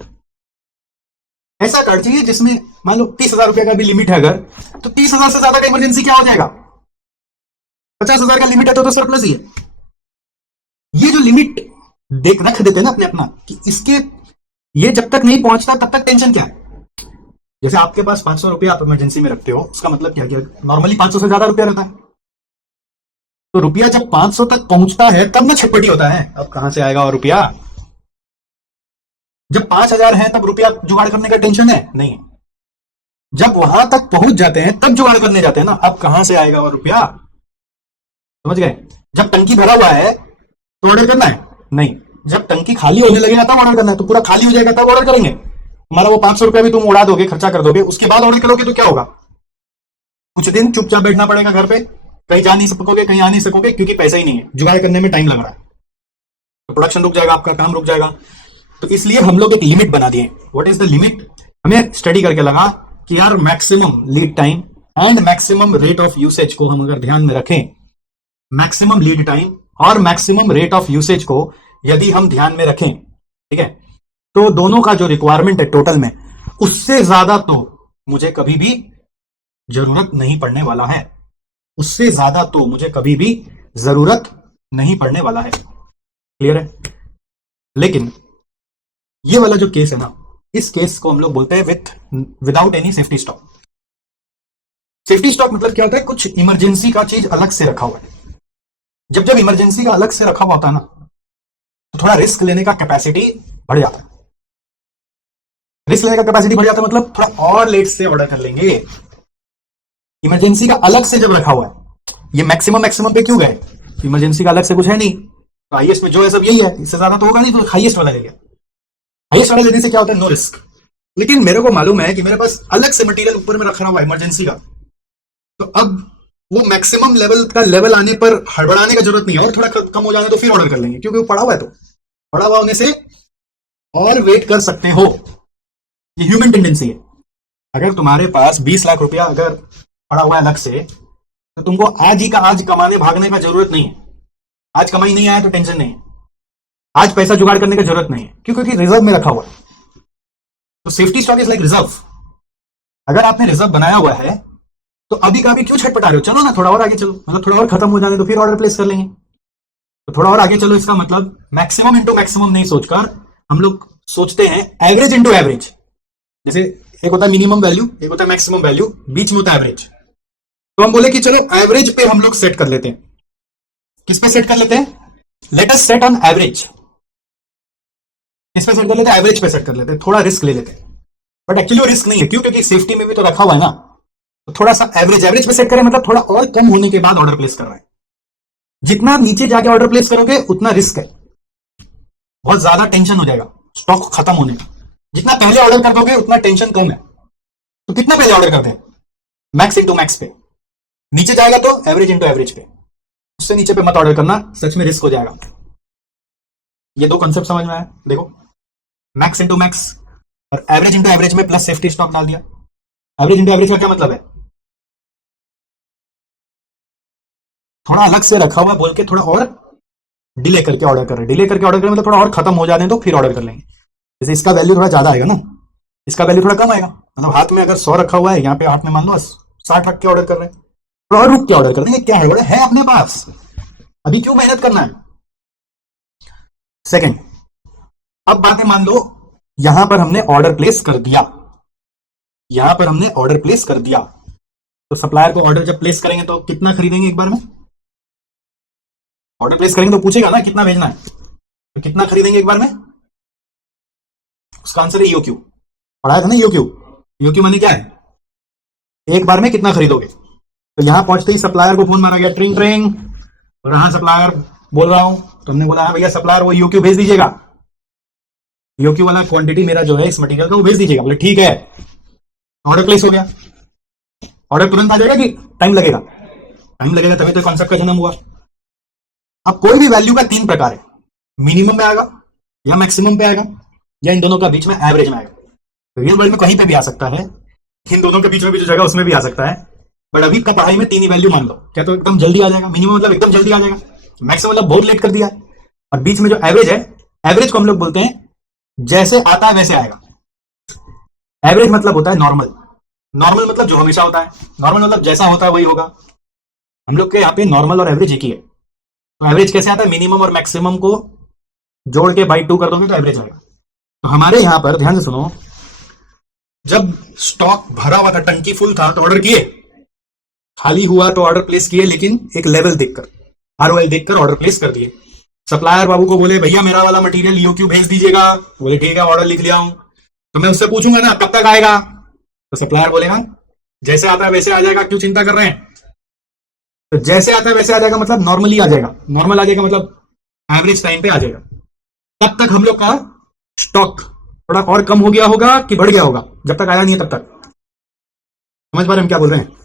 ऐसा कार्ड चाहिए जिसमें मान लो 30,000 रुपए का भी लिमिट है अगर, तो 30,000 से ज्यादा का इमरजेंसी क्या हो जाएगा? 50,000 का लिमिट है तो सरप्लस ही है। ये जो लिमिट रख देते हैं ना अपना कि इसके ये जब तक नहीं पहुंचता तब तक टेंशन क्या है। जैसे आपके पास 500 रुपया आप इमरजेंसी में रखते हो, उसका मतलब क्या नॉर्मली 500 से ज्यादा रुपया रहता है। तो रुपया जब 500 तक पहुंचता है तब ना छटपटी होता है, अब कहां से आएगा और रुपया। जब 5,000 है तब रुपया जुगाड़ करने का टेंशन है नहीं है। जब वहां तक पहुंच जाते हैं तब जुगाड़ करने जाते हैं ना, अब कहां से आएगा और रुपया, समझ गए। जब टंकी भरा हुआ है तो ऑर्डर करना है नहीं, जब टंकी खाली होने लगेगा तब ऑर्डर करना है। तो पूरा खाली हो जाएगा तब ऑर्डर करेंगे। हमारा वो 500 रुपया भी तुम उड़ा दोगे, खर्चा कर दोगे, उसके बाद ऑर्डर करोगे तो क्या होगा? कुछ दिन चुपचाप बैठना पड़ेगा घर पे, कहीं जा नहीं सकोगे, कहीं आ नहीं सकोगे, क्योंकि पैसा ही नहीं है, जुगाड़ करने में टाइम लग रहा है, तो प्रोडक्शन रुक जाएगा, आपका काम रुक जाएगा। तो इसलिए हम लोग एक लिमिट बना दिए। What is the limit? हमें स्टडी करके लगा कि यार maximum lead time and maximum rate of usage को हम अगर ध्यान में रखें, मैक्सिमम लीड टाइम और मैक्सिमम रेट ऑफ यूसेज को यदि हम ध्यान में रखें, ठीक है, तो दोनों का जो रिक्वायरमेंट है टोटल में, उससे ज्यादा तो मुझे कभी भी जरूरत नहीं पड़ने वाला है, उससे ज्यादा तो मुझे कभी भी जरूरत नहीं पड़ने वाला है। क्लियर है? लेकिन ये वाला जो केस है ना, इस केस को हम लोग बोलते हैं without any safety stock. Safety stock मतलब क्या होता है? कुछ इमरजेंसी का चीज अलग से रखा हुआ है। जब इमरजेंसी का अलग से रखा हुआ होता है ना, तो थोड़ा रिस्क लेने का कैपेसिटी बढ़ जाता है। रिस्क लेने का कैपेसिटी बढ़ जाता है मतलब थोड़ा और लेट से ऑर्डर कर लेंगे। इमरजेंसी का अलग से जब रखा हुआ है, ये मैक्सिमम पे क्यों गए? इमरजेंसी का अलग से कुछ है नहीं, तो हाईएस्ट में जो है सब यही है, इससे ज्यादा तो होगा नहीं, तो हाईएस्ट वाला ले लिया। हाईएस्ट वाला लेने से क्या होता है? No risk. लेकिन मेरे को मालूम है कि मेरे पास अलग से मटेरियल ऊपर में रखा हुआ है इमरजेंसी का, तो अब वो मैक्सिमम लेवल का लेवल आने पर हड़बड़ाने का जरूरत नहीं है, और थोड़ा कम हो जाने तो फिर ऑर्डर कर लेंगे, क्योंकि वो पड़ा हुआ है, तो पड़ा हुआ होने से और वेट कर सकते हो। ये ह्यूमन टेंडेंसी है। अगर तुम्हारे पास 20 लाख रुपया अगर पड़ा हुआ है अलग से, तो तुमको आज ही का आज कमाने भागने का जरूरत नहीं है। आज कमाई नहीं आया तो टेंशन नहीं है, आज पैसा जुगाड़ करने की जरूरत नहीं है, क्योंकि रिजर्व में रखा हुआ है। तो safety stock is like reserve. अगर आपने रिजर्व बनाया हुआ है तो अभी का भी क्यों छटपटा रहे हो? चलो ना थोड़ा और आगे चलो, मतलब थोड़ा और खत्म हो जाने तो फिर ऑर्डर प्लेस कर लेंगे। तो थोड़ा और आगे चलो, इसका मतलब मैक्सिमम इंटू मैक्सिमम नहीं सोचकर हम लोग सोचते हैं एवरेज इंटू एवरेज। जैसे एक होता है मिनिमम वैल्यू, एक होता है मैक्सिमम वैल्यू, बीच में होता है एवरेज। तो हम बोले कि चलो एवरेज पे हम लोग सेट कर लेते हैं। किस पे सेट कर लेते हैं? Let us set on average. किस पे सेट कर लेते हैं? एवरेज पे सेट कर लेते हैं, थोड़ा रिस्क ले लेते हैं। बट एक्चुअली वो रिस्क नहीं है, क्यों? क्योंकि सेफ्टी में भी तो रखा हुआ है ना, तो थोड़ा सा एवरेज पे सेट करें, मतलब थोड़ा और कम होने के बाद ऑर्डर प्लेस कर रहा है। जितना नीचे जाके ऑर्डर प्लेस करोगे उतना रिस्क है, बहुत ज्यादा टेंशन हो जाएगा स्टॉक खत्म होने का। जितना पहले ऑर्डर कर दोगे उतना टेंशन कम है। तो कितना पहले ऑर्डर करते हैं? मैक्स इंटू मैक्स पे। नीचे जाएगा तो एवरेज इंटू एवरेज पे, उससे नीचे पे मत ऑर्डर करना, सच में रिस्क हो जाएगा। ये दो कॉन्सेप्ट समझ में आया? देखो, मैक्स इंटू मैक्स और एवरेज इंटू एवरेज में प्लस सेफ्टी स्टॉक डाल दिया। एवरेज इंटू एवरेज का क्या मतलब है? थोड़ा अलग से रखा हुआ बोल के थोड़ा और डिले करके ऑर्डर कर रहे हैं। डिले करके ऑर्डर करें मतलब थोड़ा और खत्म हो जाने तो फिर ऑर्डर कर लेंगे। जैसे इसका वैल्यू थोड़ा ज्यादा आएगा ना, इसका वैल्यू थोड़ा कम आएगा। मतलब हाथ में अगर 100 रखा हुआ है, यहाँ पे हाथ में मान लो 60 रख के ऑर्डर कर रहे हैं, थोड़ा और रुक के ऑर्डर कर देंगे। क्या है अपने पास, अभी क्यों मेहनत करना है? सेकंड, अब बातें मान लो यहां पर हमने ऑर्डर प्लेस कर दिया, यहां पर हमने ऑर्डर प्लेस कर दिया, तो सप्लायर को ऑर्डर जब प्लेस करेंगे तो कितना खरीदेंगे एक बार में? ऑर्डर प्लेस करेंगे तो पूछेगा ना कितना भेजना है, तो कितना खरीदेंगे एक बार में? उसका आंसर है ईओक्यू। पढ़ाया था ना ईओक्यू। ईओक्यू माने क्या है? एक बार में कितना खरीदोगे। तो यहां पहुंचते ही सप्लायर को फोन मारा गया, ट्रिंग ट्रिंग, और हाँ सप्लायर बोल रहा हूं। तो हमने बोला भैया सप्लायर वो ईओक्यू भेज दीजिएगा, ईओक्यू वाला क्वांटिटी मेरा जो है इस मटेरियल का वो भेज दीजिएगा। बोले ठीक है, ऑर्डर प्लेस हो गया। ऑर्डर तुरंत आ जाएगा कि टाइम लगेगा? टाइम लगेगा, तभी तो कॉन्सेप्ट का जन्म हुआ। अब कोई भी वैल्यू का 3 प्रकार है, मिनिमम में आएगा या मैक्सिमम पे आएगा या इन दोनों का बीच में एवरेज में आएगा। रियल वर्ल्ड में कहीं पे भी आ सकता है, इन दोनों के बीच में भी जो जगह उसमें भी आ सकता है, बट अभी का पढ़ाई में तीन ही वैल्यू मान लो। क्या तो एकदम जल्दी आ जाएगा, मिनिमम मतलब एकदम जल्दी आ जाएगा, मैक्सिमम मतलब बहुत लेट कर दिया है, और बीच में जो एवरेज है, एवरेज को हम लोग बोलते हैं जैसे आता है वैसे आएगा। एवरेज मतलब होता है नॉर्मल, नॉर्मल मतलब जो हमेशा होता है, नॉर्मल मतलब जैसा होता है वही होगा। हम लोग के यहाँ पे नॉर्मल और एवरेज एक ही है। तो एवरेज कैसे आता है, मिनिमम और मैक्सिमम को जोड़ के बाई 2 कर दोगे तो एवरेज आएगा। तो हमारे यहां पर ध्यान से सुनो, जब स्टॉक भरा हुआ था, टंकी फुल था, तो ऑर्डर किए, खाली हुआ तो ऑर्डर प्लेस किए, लेकिन एक लेवल देखकर, आरओएल देखकर ऑर्डर प्लेस कर दिए। सप्लायर बाबू को बोले भैया मेरा वाला मटेरियल ईओक्यू भेज दीजिएगा, बोले ठीक है ऑर्डर लिख लिया हूं। तो मैं उससे पूछूंगा ना कब तक आएगा, तो सप्लायर बोलेगा जैसे आता है वैसे आ जाएगा, क्यों चिंता कर रहे हैं। तो जैसे आता है वैसे आ जाएगा मतलब नॉर्मली आ जाएगा, नॉर्मल आ जाएगा मतलब एवरेज टाइम पे आ जाएगा। तब तक हम लोग का स्टॉक थोड़ा और कम हो गया होगा कि बढ़ गया होगा, जब तक आया नहीं है तब तक। समझ पा रहे हम क्या बोल रहे हैं।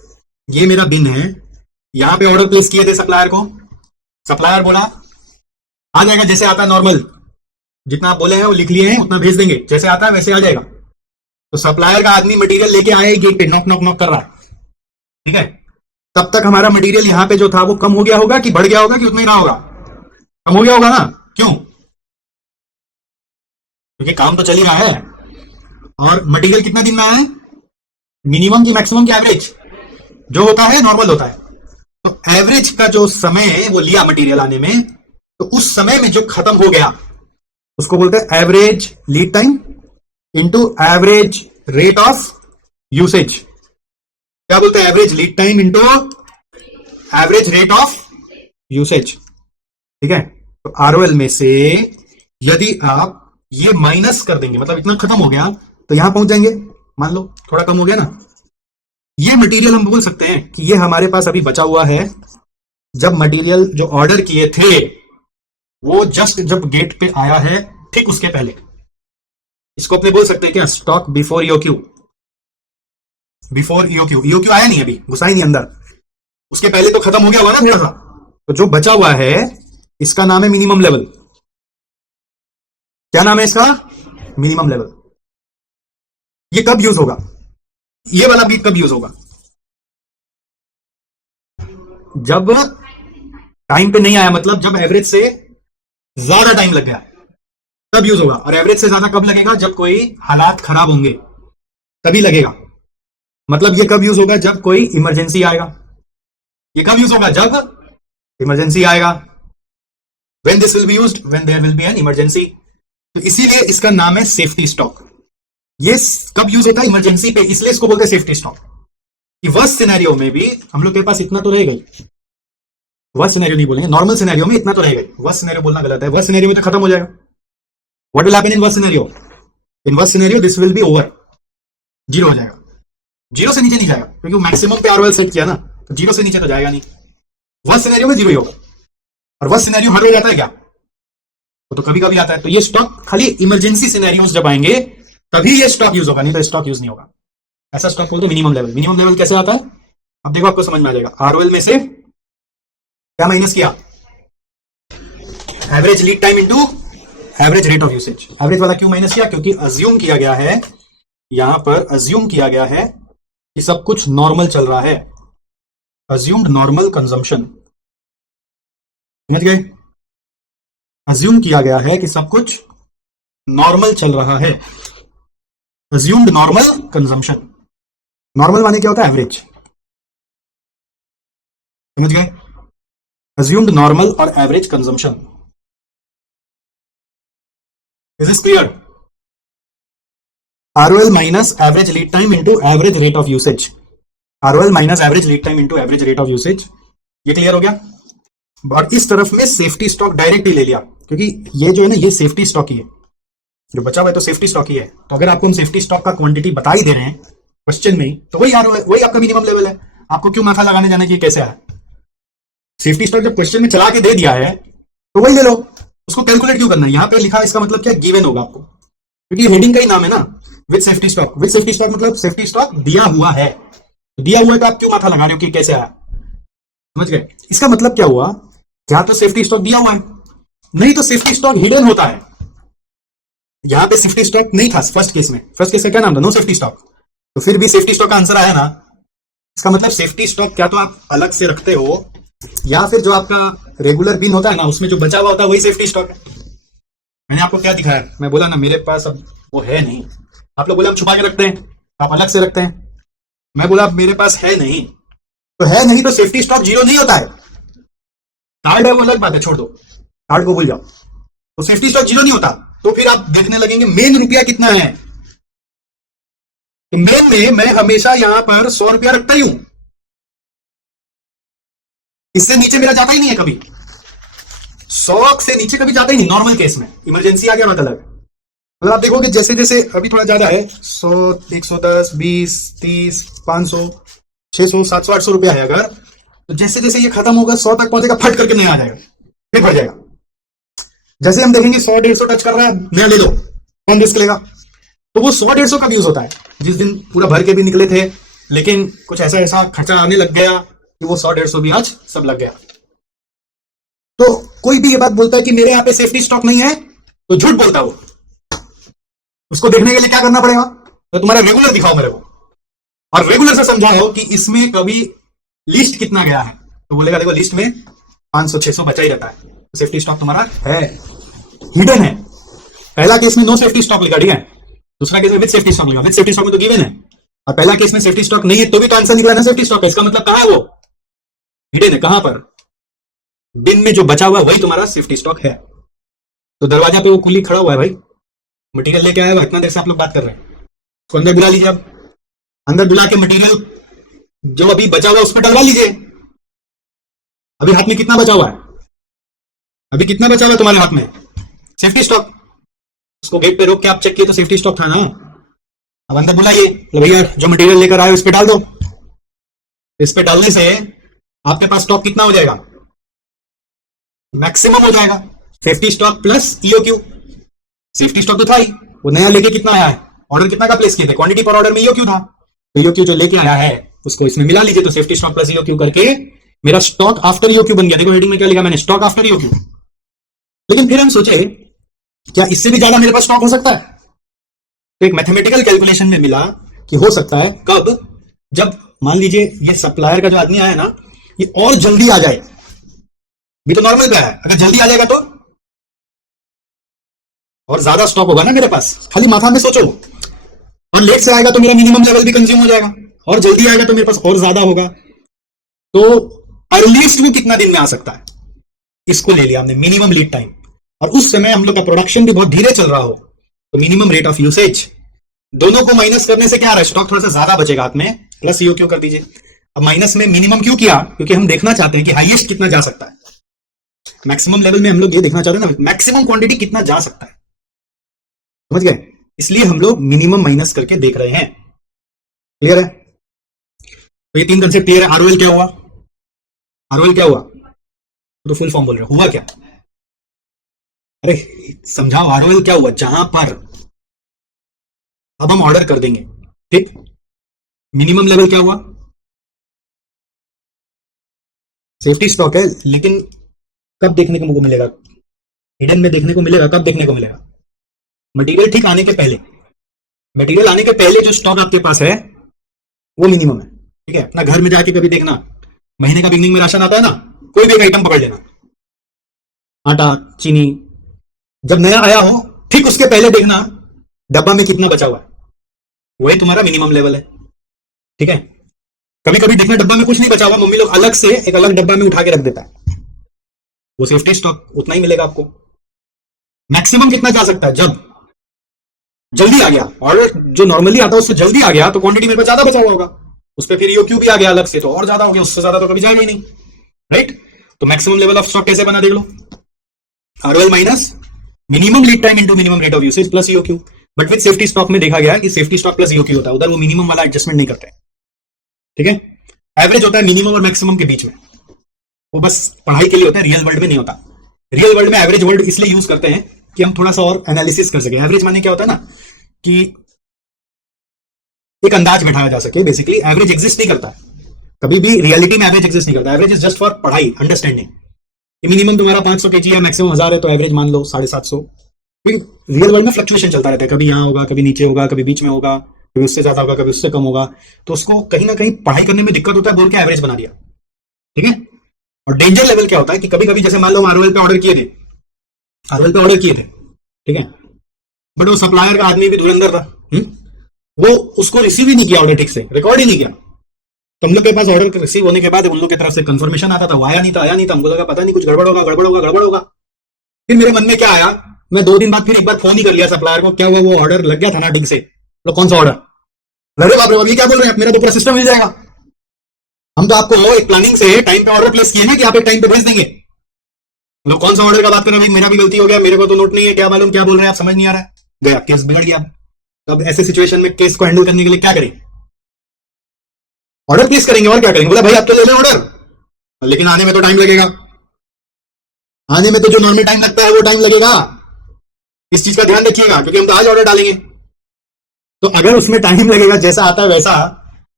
ये मेरा बिन है, यहां पे ऑर्डर प्लेस किए थे सप्लायर को, सप्लायर बोला आ जाएगा जैसे आता है नॉर्मल, जितना आप बोले हैं वो लिख लिए हैं, उतना भेज देंगे, जैसे आता है वैसे आ जाएगा। तो सप्लायर का आदमी मटेरियल लेके आए गेट पे, नॉक नॉक नॉक कर रहा है, ठीक है। तब तक हमारा मटेरियल यहां पे जो था वो कम हो गया होगा कि बढ़ गया होगा कि उतना ही रहा होगा, कम हो गया होगा ना, क्यों, क्योंकि काम तो चल ही रहा है। और मटेरियल कितना दिन में आया है, मिनिमम की मैक्सिमम की एवरेज, जो होता है नॉर्मल होता है। तो एवरेज का जो समय है वो लिया मटेरियल आने में, तो उस समय में जो खत्म हो गया उसको बोलते हैं average lead time into average rate of usage. क्या बोलते हैं, average lead time into average rate of usage, ठीक है। तो आरओएल में से यदि आप ये माइनस कर देंगे, मतलब इतना खत्म हो गया, तो यहां पहुंच जाएंगे, मान लो थोड़ा कम हो गया ना। ये मटेरियल हम बोल सकते हैं कि ये हमारे पास अभी बचा हुआ है, जब मटेरियल जो ऑर्डर किए थे वो जस्ट जब गेट पे आया है ठीक उसके पहले, इसको अपने बोल सकते हैं क्या, stock before EOQ. Before EOQ, EOQ आया नहीं अभी, घुसा ही नहीं अंदर, उसके पहले तो खत्म हो गया हुआ ना थोड़ा सा। तो जो बचा हुआ है इसका नाम है मिनिमम लेवल। क्या नाम है इसका, मिनिमम लेवल। ये कब यूज होगा, ये वाला बीट कब यूज होगा, जब टाइम पे नहीं आया, मतलब जब एवरेज से ज्यादा टाइम लग गया तब यूज होगा। और एवरेज से ज्यादा कब लगेगा, जब कोई हालात खराब होंगे तभी लगेगा। मतलब ये कब यूज होगा, जब कोई इमरजेंसी आएगा। ये कब यूज होगा, जब इमरजेंसी आएगा। When this will be used, when there will be an emergency. तो इसीलिए इसका नाम है सेफ्टी स्टॉक। ये कब यूज होता है, इमरजेंसी पे, इसलिए इसको बोलते हैं सेफ्टी स्टॉक। कि वर्स्ट सिनेरियो में भी हम लोग के पास इतना तो रहेगा ही, वर्स्ट सिनेरियो नहीं बोलेंगे, नॉर्मल सिनेरियो में इतना तो रहेगा ही। वर्स्ट सिनेरियो बोलना गलत है, वर्स्ट सिनेरियो में तो खत्म हो जाएगा। What will happen in worst scenario, in worst scenario this will B over, zero हो जाएगा। जीरो से नीचे नहीं जाएगा, क्योंकि मैक्सिमम पे आरओएल सेट किया ना, तो जीरो से नीचे तो जाएगा नहीं। वर्स्ट सिनेरियो में जीरो ही होगा। और वर्स्ट सिनेरियो हर रोज आता है क्या, तो कभी कभी आता है। तो ये स्टॉक खाली इमरजेंसी सिनेरियोस जब आएंगे तभी ये स्टॉक यूज होगा, नहीं तो स्टॉक यूज नहीं होगा। ऐसा स्टॉक बोलते मिनिमम लेवल। मिनिमम लेवल कैसे आता है, अब देखो आपको समझ में आ जाएगा। आरओएल में से क्या माइनस किया, average lead time into average rate of usage. Average वाला क्यों माइनस किया, क्योंकि अज्यूम किया गया है, यहां पर अज्यूम किया गया है कि सब कुछ नॉर्मल चल रहा है। अज्यूम्ड नॉर्मल कंजम्पशन, समझ गए। अज्यूम किया गया है कि सब कुछ नॉर्मल चल रहा है। अज्यूम्ड नॉर्मल कंजम्पशन, नॉर्मल माने क्या होता है, एवरेज, समझ गए। अज्यूम्ड नॉर्मल और average consumption, is this clear. ROL minus average lead time into average rate of usage. ROL minus average lead time into average rate of usage, ये clear हो गया। और इस तरफ में सेफ्टी स्टॉक डायरेक्ट ही ले लिया, क्योंकि ये जो है ना ये सेफ्टी स्टॉक ही है, जो बचा हुआ है तो सेफ्टी स्टॉक ही है। तो अगर आपको हम सेफ्टी स्टॉक का क्वांटिटी बता ही दे रहे हैं क्वेश्चन में ही, तो वही वही आपका मिनिमम लेवल है। आपको क्यों माथा लगाने जाने की कैसे है। सेफ्टी स्टॉक जब क्वेश्चन में चला के दे दिया है तो वही ले लो, उसको कैलकुलेट क्यों करना है। यहां पे लिखा, इसका मतलब क्या, गिवन होगा आपको, क्योंकि हेडिंग का ही नाम है ना, with safety stock. With safety stock मतलब सेफ्टी स्टॉक दिया हुआ है, दिया हुआ है तो आप क्यों माथा लगा रहे हो कि कैसे आया, समझ गए। इसका मतलब क्या हुआ, क्या तो सेफ्टी स्टॉक दिया हुआ है, नहीं तो सेफ्टी स्टॉक हिडन होता है। यहां पे सेफ्टी स्टॉक नहीं था फर्स्ट केस में। फर्स्ट केस का क्या नाम था, नो सेफ्टी स्टॉक। तो फिर भी सेफ्टी स्टॉक का आंसर आया ना। इसका मतलब सेफ्टी स्टॉक क्या तो आप अलग से रखते हो, या फिर जो आपका रेगुलर बिन होता है ना उसमें जो बचा हुआ होता है वही सेफ्टी स्टॉक है। मैंने आपको क्या दिखाया, मैं बोला ना मेरे पास अब वो है नहीं। आप लोग बोले हम छुपा के रखते हैं, आप अलग से रखते हैं। मैं बोला अब मेरे पास है नहीं, तो है नहीं तो सेफ्टी स्टॉक जीरो नहीं होता है। कार्ड है वो अलग बात है, छोड़ दो, कार्ड को भूल जाओ। तो सेफ्टी स्टॉक जीरो नहीं होता। तो फिर आप देखने लगेंगे मेन रुपया कितना है। तो मेन में मैं हमेशा यहां पर 100 रुपया रखता ही हूं, इससे नीचे मेरा जाता ही नहीं है कभी। 100 से नीचे कभी जाता ही नहीं नॉर्मल केस में। इमरजेंसी आ गया बात अलग है। अगर आप देखोगे जैसे जैसे अभी थोड़ा ज्यादा है, 100, 110, 20, 30, 500, 600, 700, 800 रुपया है अगर, तो जैसे जैसे ये खत्म होगा 100 तक पहुंचेगा, फट करके नया आ जाएगा, फिर बढ़ जाएगा। जैसे हम देखेंगे 100, 150 टच कर रहा है, नया ले लो, कौन रिस्क लेगा। तो वो 100, 150 का यूज होता है। जिस दिन पूरा भर के भी निकले थे लेकिन कुछ ऐसा ऐसा खर्चा आने लग गया कि वो 100, 150 भी आज सब लग गया। तो कोई भी ये बात बोलता है कि मेरे यहां पे सेफ्टी स्टॉक नहीं है तो झूठ बोलता वो। उसको देखने के लिए क्या करना पड़ेगा, तो तुम्हारा रेगुलर दिखाओ मेरे को, और रेगुलर से समझाओ कि इसमें कभी लिस्ट कितना गया है, तो बोलेगा देखो लिस्ट में 500, 600 बचा ही रहता है, तो सेफ्टी स्टॉक तुम्हारा है, हिडन है। पहला केस में नो सेफ्टी स्टॉक लिखा, ठीक है। दूसरा केस में विद सेफ्टी स्टॉक लिखा, विद सेफ्टी स्टॉक में तो गिवन है, और पहला केस में सेफ्टी स्टॉक नहीं है तो भी तो आंसर निकला ना सेफ्टी स्टॉक है। इसका मतलब कहां है वो, हिडन है। कहां पर, बिन में जो बचा हुआ है वही तुम्हारा सेफ्टी स्टॉक है। तो दरवाजा पे वो कुली खड़ा हुआ है भाई, मटेरियल लेके आया हुआ, इतना देर से आप लोग बात कर रहे हैं, उसको अंदर बुला लीजिए। अब अंदर बुला के मटेरियल जो अभी बचा हुआ है उसमें डलवा लीजिए। अभी हाथ में कितना बचा हुआ है, अभी कितना बचा हुआ है तुम्हारे हाथ में, सेफ्टी स्टॉक। उसको गेट पे रोक के आप चेक किए तो सेफ्टी स्टॉक था ना। अब अंदर बुलाइए, तो भैया जो मटेरियल लेकर आए उस पे डाल दो। इस पे डालने से आपके पास स्टॉक कितना हो जाएगा, मैक्सिमम हो जाएगा। Safety stock plus EOQ. Safety stock तो था ही, वो नया लेके कितना आया है, ऑर्डर कितना का प्लेस किए थे, क्वांटिटी पर ऑर्डर में ईओक्यू था, तो ईओक्यू जो लेके आया है उसको इसमें मिला लीजिए। तो सेफ्टी स्टॉक प्लस ईओक्यू करके मेरा स्टॉक आफ्टर ईओक्यू बन गया। देखो हेडिंग में क्या लिखा मैंने, स्टॉक आफ्टर ईओक्यू। लेकिन फिर हम सोचे क्या इससे भी ज्यादा मेरे पास स्टॉक हो सकता है, तो एक मैथमेटिकल कैलकुलेशन में मिला कि हो सकता है। कब, जब मान लीजिए ये सप्लायर का जो आदमी आया ना, ये और जल्दी आ जाए, भी तो नॉर्मल पे है, अगर जल्दी आ जाएगा तो और ज्यादा स्टॉक होगा ना मेरे पास, खाली माथा में सोचो। और लेट से आएगा तो मेरा मिनिमम लेवल भी कंज्यूम हो जाएगा, और जल्दी आएगा तो मेरे पास और ज्यादा होगा। तो अर्लीस्ट वो कितना दिन में आ सकता है, इसको ले लिया हमने मिनिमम लीड टाइम। और उस समय हम लोग का प्रोडक्शन भी बहुत धीरे चल रहा हो, तो मिनिमम रेट ऑफ यूसेज। दोनों को माइनस करने से क्या आ रहा है, स्टॉक थोड़ा सा ज्यादा बचेगा हाथ में, प्लस ईओक्यू कर दीजिए। अब माइनस में मिनिमम क्यों किया, क्योंकि हम देखना चाहते हैं कि हाईएस्ट कितना जा सकता है। मैक्सिमम लेवल में हम लोग ये देखना चाहते हैं ना, मैक्सिमम क्वांटिटी कितना जा सकता है, समझ गए। इसलिए हम लोग मिनिमम माइनस करके देख रहे हैं। क्लियर है, तो ये तीन कंसेप्ट क्लियर है। आरओएल क्या हुआ, आरओएल क्या हुआ, तो फुल फॉर्म बोल रहे हो, हुआ क्या, अरे समझाओ। आरओएल क्या हुआ, जहां पर अब हम ऑर्डर कर देंगे, ठीक। मिनिमम लेवल क्या हुआ, सेफ्टी स्टॉक है, लेकिन कब देखने को मिलेगा, हिडन में देखने को मिलेगा। कब देखने को मिलेगा, मटेरियल ठीक आने के पहले। मटेरियल आने के पहले जो स्टॉक आपके पास है वो मिनिमम है, ठीक है। अपना घर में जाके कभी देखना, महीने का बिगनिंग में राशन आता है ना, कोई भी एक आइटम पकड़ लेना, आटा, चीनी, जब नया आया हो ठीक उसके पहले देखना डब्बा में कितना बचा हुआ है, वही तुम्हारा मिनिमम लेवल है, ठीक है। कभी कभी देखना डब्बा में कुछ नहीं बचा हुआ, मम्मी लोग अलग से एक अलग डब्बा में उठा के रख देता है, वो सेफ्टी स्टॉक उतना ही मिलेगा आपको। मैक्सिमम कितना जा सकता है, जब जल्दी आ गया, ऑर्डर जो नॉर्मली आता है उससे जल्दी आ गया तो क्वांटिटी मेरे पास ज्यादा बचा हुआ होगा, उस पर फिर ईओक्यू भी आ गया अलग से, तो और ज्यादा हो गया, उससे ज्यादा तो कभी जाएगा ही नहीं, राइट। तो मैक्सिमम लेवल ऑफ स्टॉक कैसे बना देख लो, ROL minus minimum lead time into minimum rate of usage plus EOQ. But with safety stock में देखा गया कि सेफ्टी स्टॉक प्लस ईओक्यू होता है, उधर वो मिनिमम वाला एडजस्टमेंट नहीं करते, ठीक है। एवरेज होता है मिनिमम और मैक्सिमम के बीच में, वो बस पढ़ाई के लिए होता है, रियल वर्ल्ड में नहीं होता। रियल वर्ल्ड में एवरेज वर्ड इसलिए यूज करते हैं कि हम थोड़ा सा और एनालिसिस कर सके। एवरेज माने क्या होता है ना, कि एक अंदाज बैठाया जा सके। बेसिकली एवरेज एग्जिस्ट नहीं करता है, कभी भी रियलिटी में एवरेज एग्जिस्ट नहीं करता। एवरेज इज जस्ट फॉर पढ़ाई, अंडरस्टैंडिंग। मिनिमम तुम्हारा 500 kg है, मैक्सिमम 1000 है, तो एवरेज मान लो 750। रियल वर्ल्ड में फ्लक्चुएशन चलता रहता है, कभी यहां होगा, कभी नीचे होगा, कभी बीच में होगा, कभी उससे ज्यादा होगा, कभी उससे कम होगा, तो उसको कहीं ना कहीं पढ़ाई करने में दिक्कत होता है, बोल के एवरेज बना दिया। ठीक है। और डेंजर लेवल क्या होता है कि कभी कभी जैसे मान लो हम आरओएल पे ऑर्डर किए थे, आरओएल पे ऑर्डर किए थे, ठीक है, बट वो सप्लायर का आदमी भी धुरंधर था। वो उसको रिसीव ही नहीं किया ऑर्डर, ठीक से रिकॉर्ड ही नहीं किया। तो हम लोग के पास ऑर्डर रिसीव होने के बाद उन लोग की तरफ से कंफर्मेशन आता था, वो आया नहीं था, आया नहीं था, हमको लगा पता नहीं कुछ गड़बड़ होगा, गड़बड़ होगा, गड़बड़ होगा। फिर मेरे मन में क्या आया, मैं 2 दिन बाद फिर एक बार फोन ही कर लिया सप्लायर को, क्या हुआ, वो ऑर्डर लग गया था ना ठीक से? तो कौन सा ऑर्डर? अरे बाप रे बाप, ये क्या बोल रहे हैं आप, मेरा तो पूरा सिस्टम मिल जाएगा। हम तो आपको एक प्लानिंग से टाइम पे ऑर्डर प्लेस किए ना कि आप एक टाइम पे भेज देंगे। लोग कौन सा ऑर्डर का बात कर रहे हैं, मेरा भी गलती हो गया, मेरे को तो नोट नहीं है, क्या मालूम क्या बोल रहे हैं आप, समझ नहीं आ रहा है, गया केस बिगड़ गया। तब ऐसे सिचुएशन में केस को हैंडल करने के लिए क्या करें? ऑर्डर प्लेस करेंगे और क्या करेंगे, बोला भाई आप तो ले लें ऑर्डर, लेकिन आने में तो टाइम लगेगा, आने में तो जो नॉर्मल टाइम लगता है वो टाइम लगेगा। इस चीज का ध्यान रखिएगा, क्योंकि हम तो आज ऑर्डर डालेंगे, तो अगर उसमें टाइम लगेगा जैसा आता है वैसा,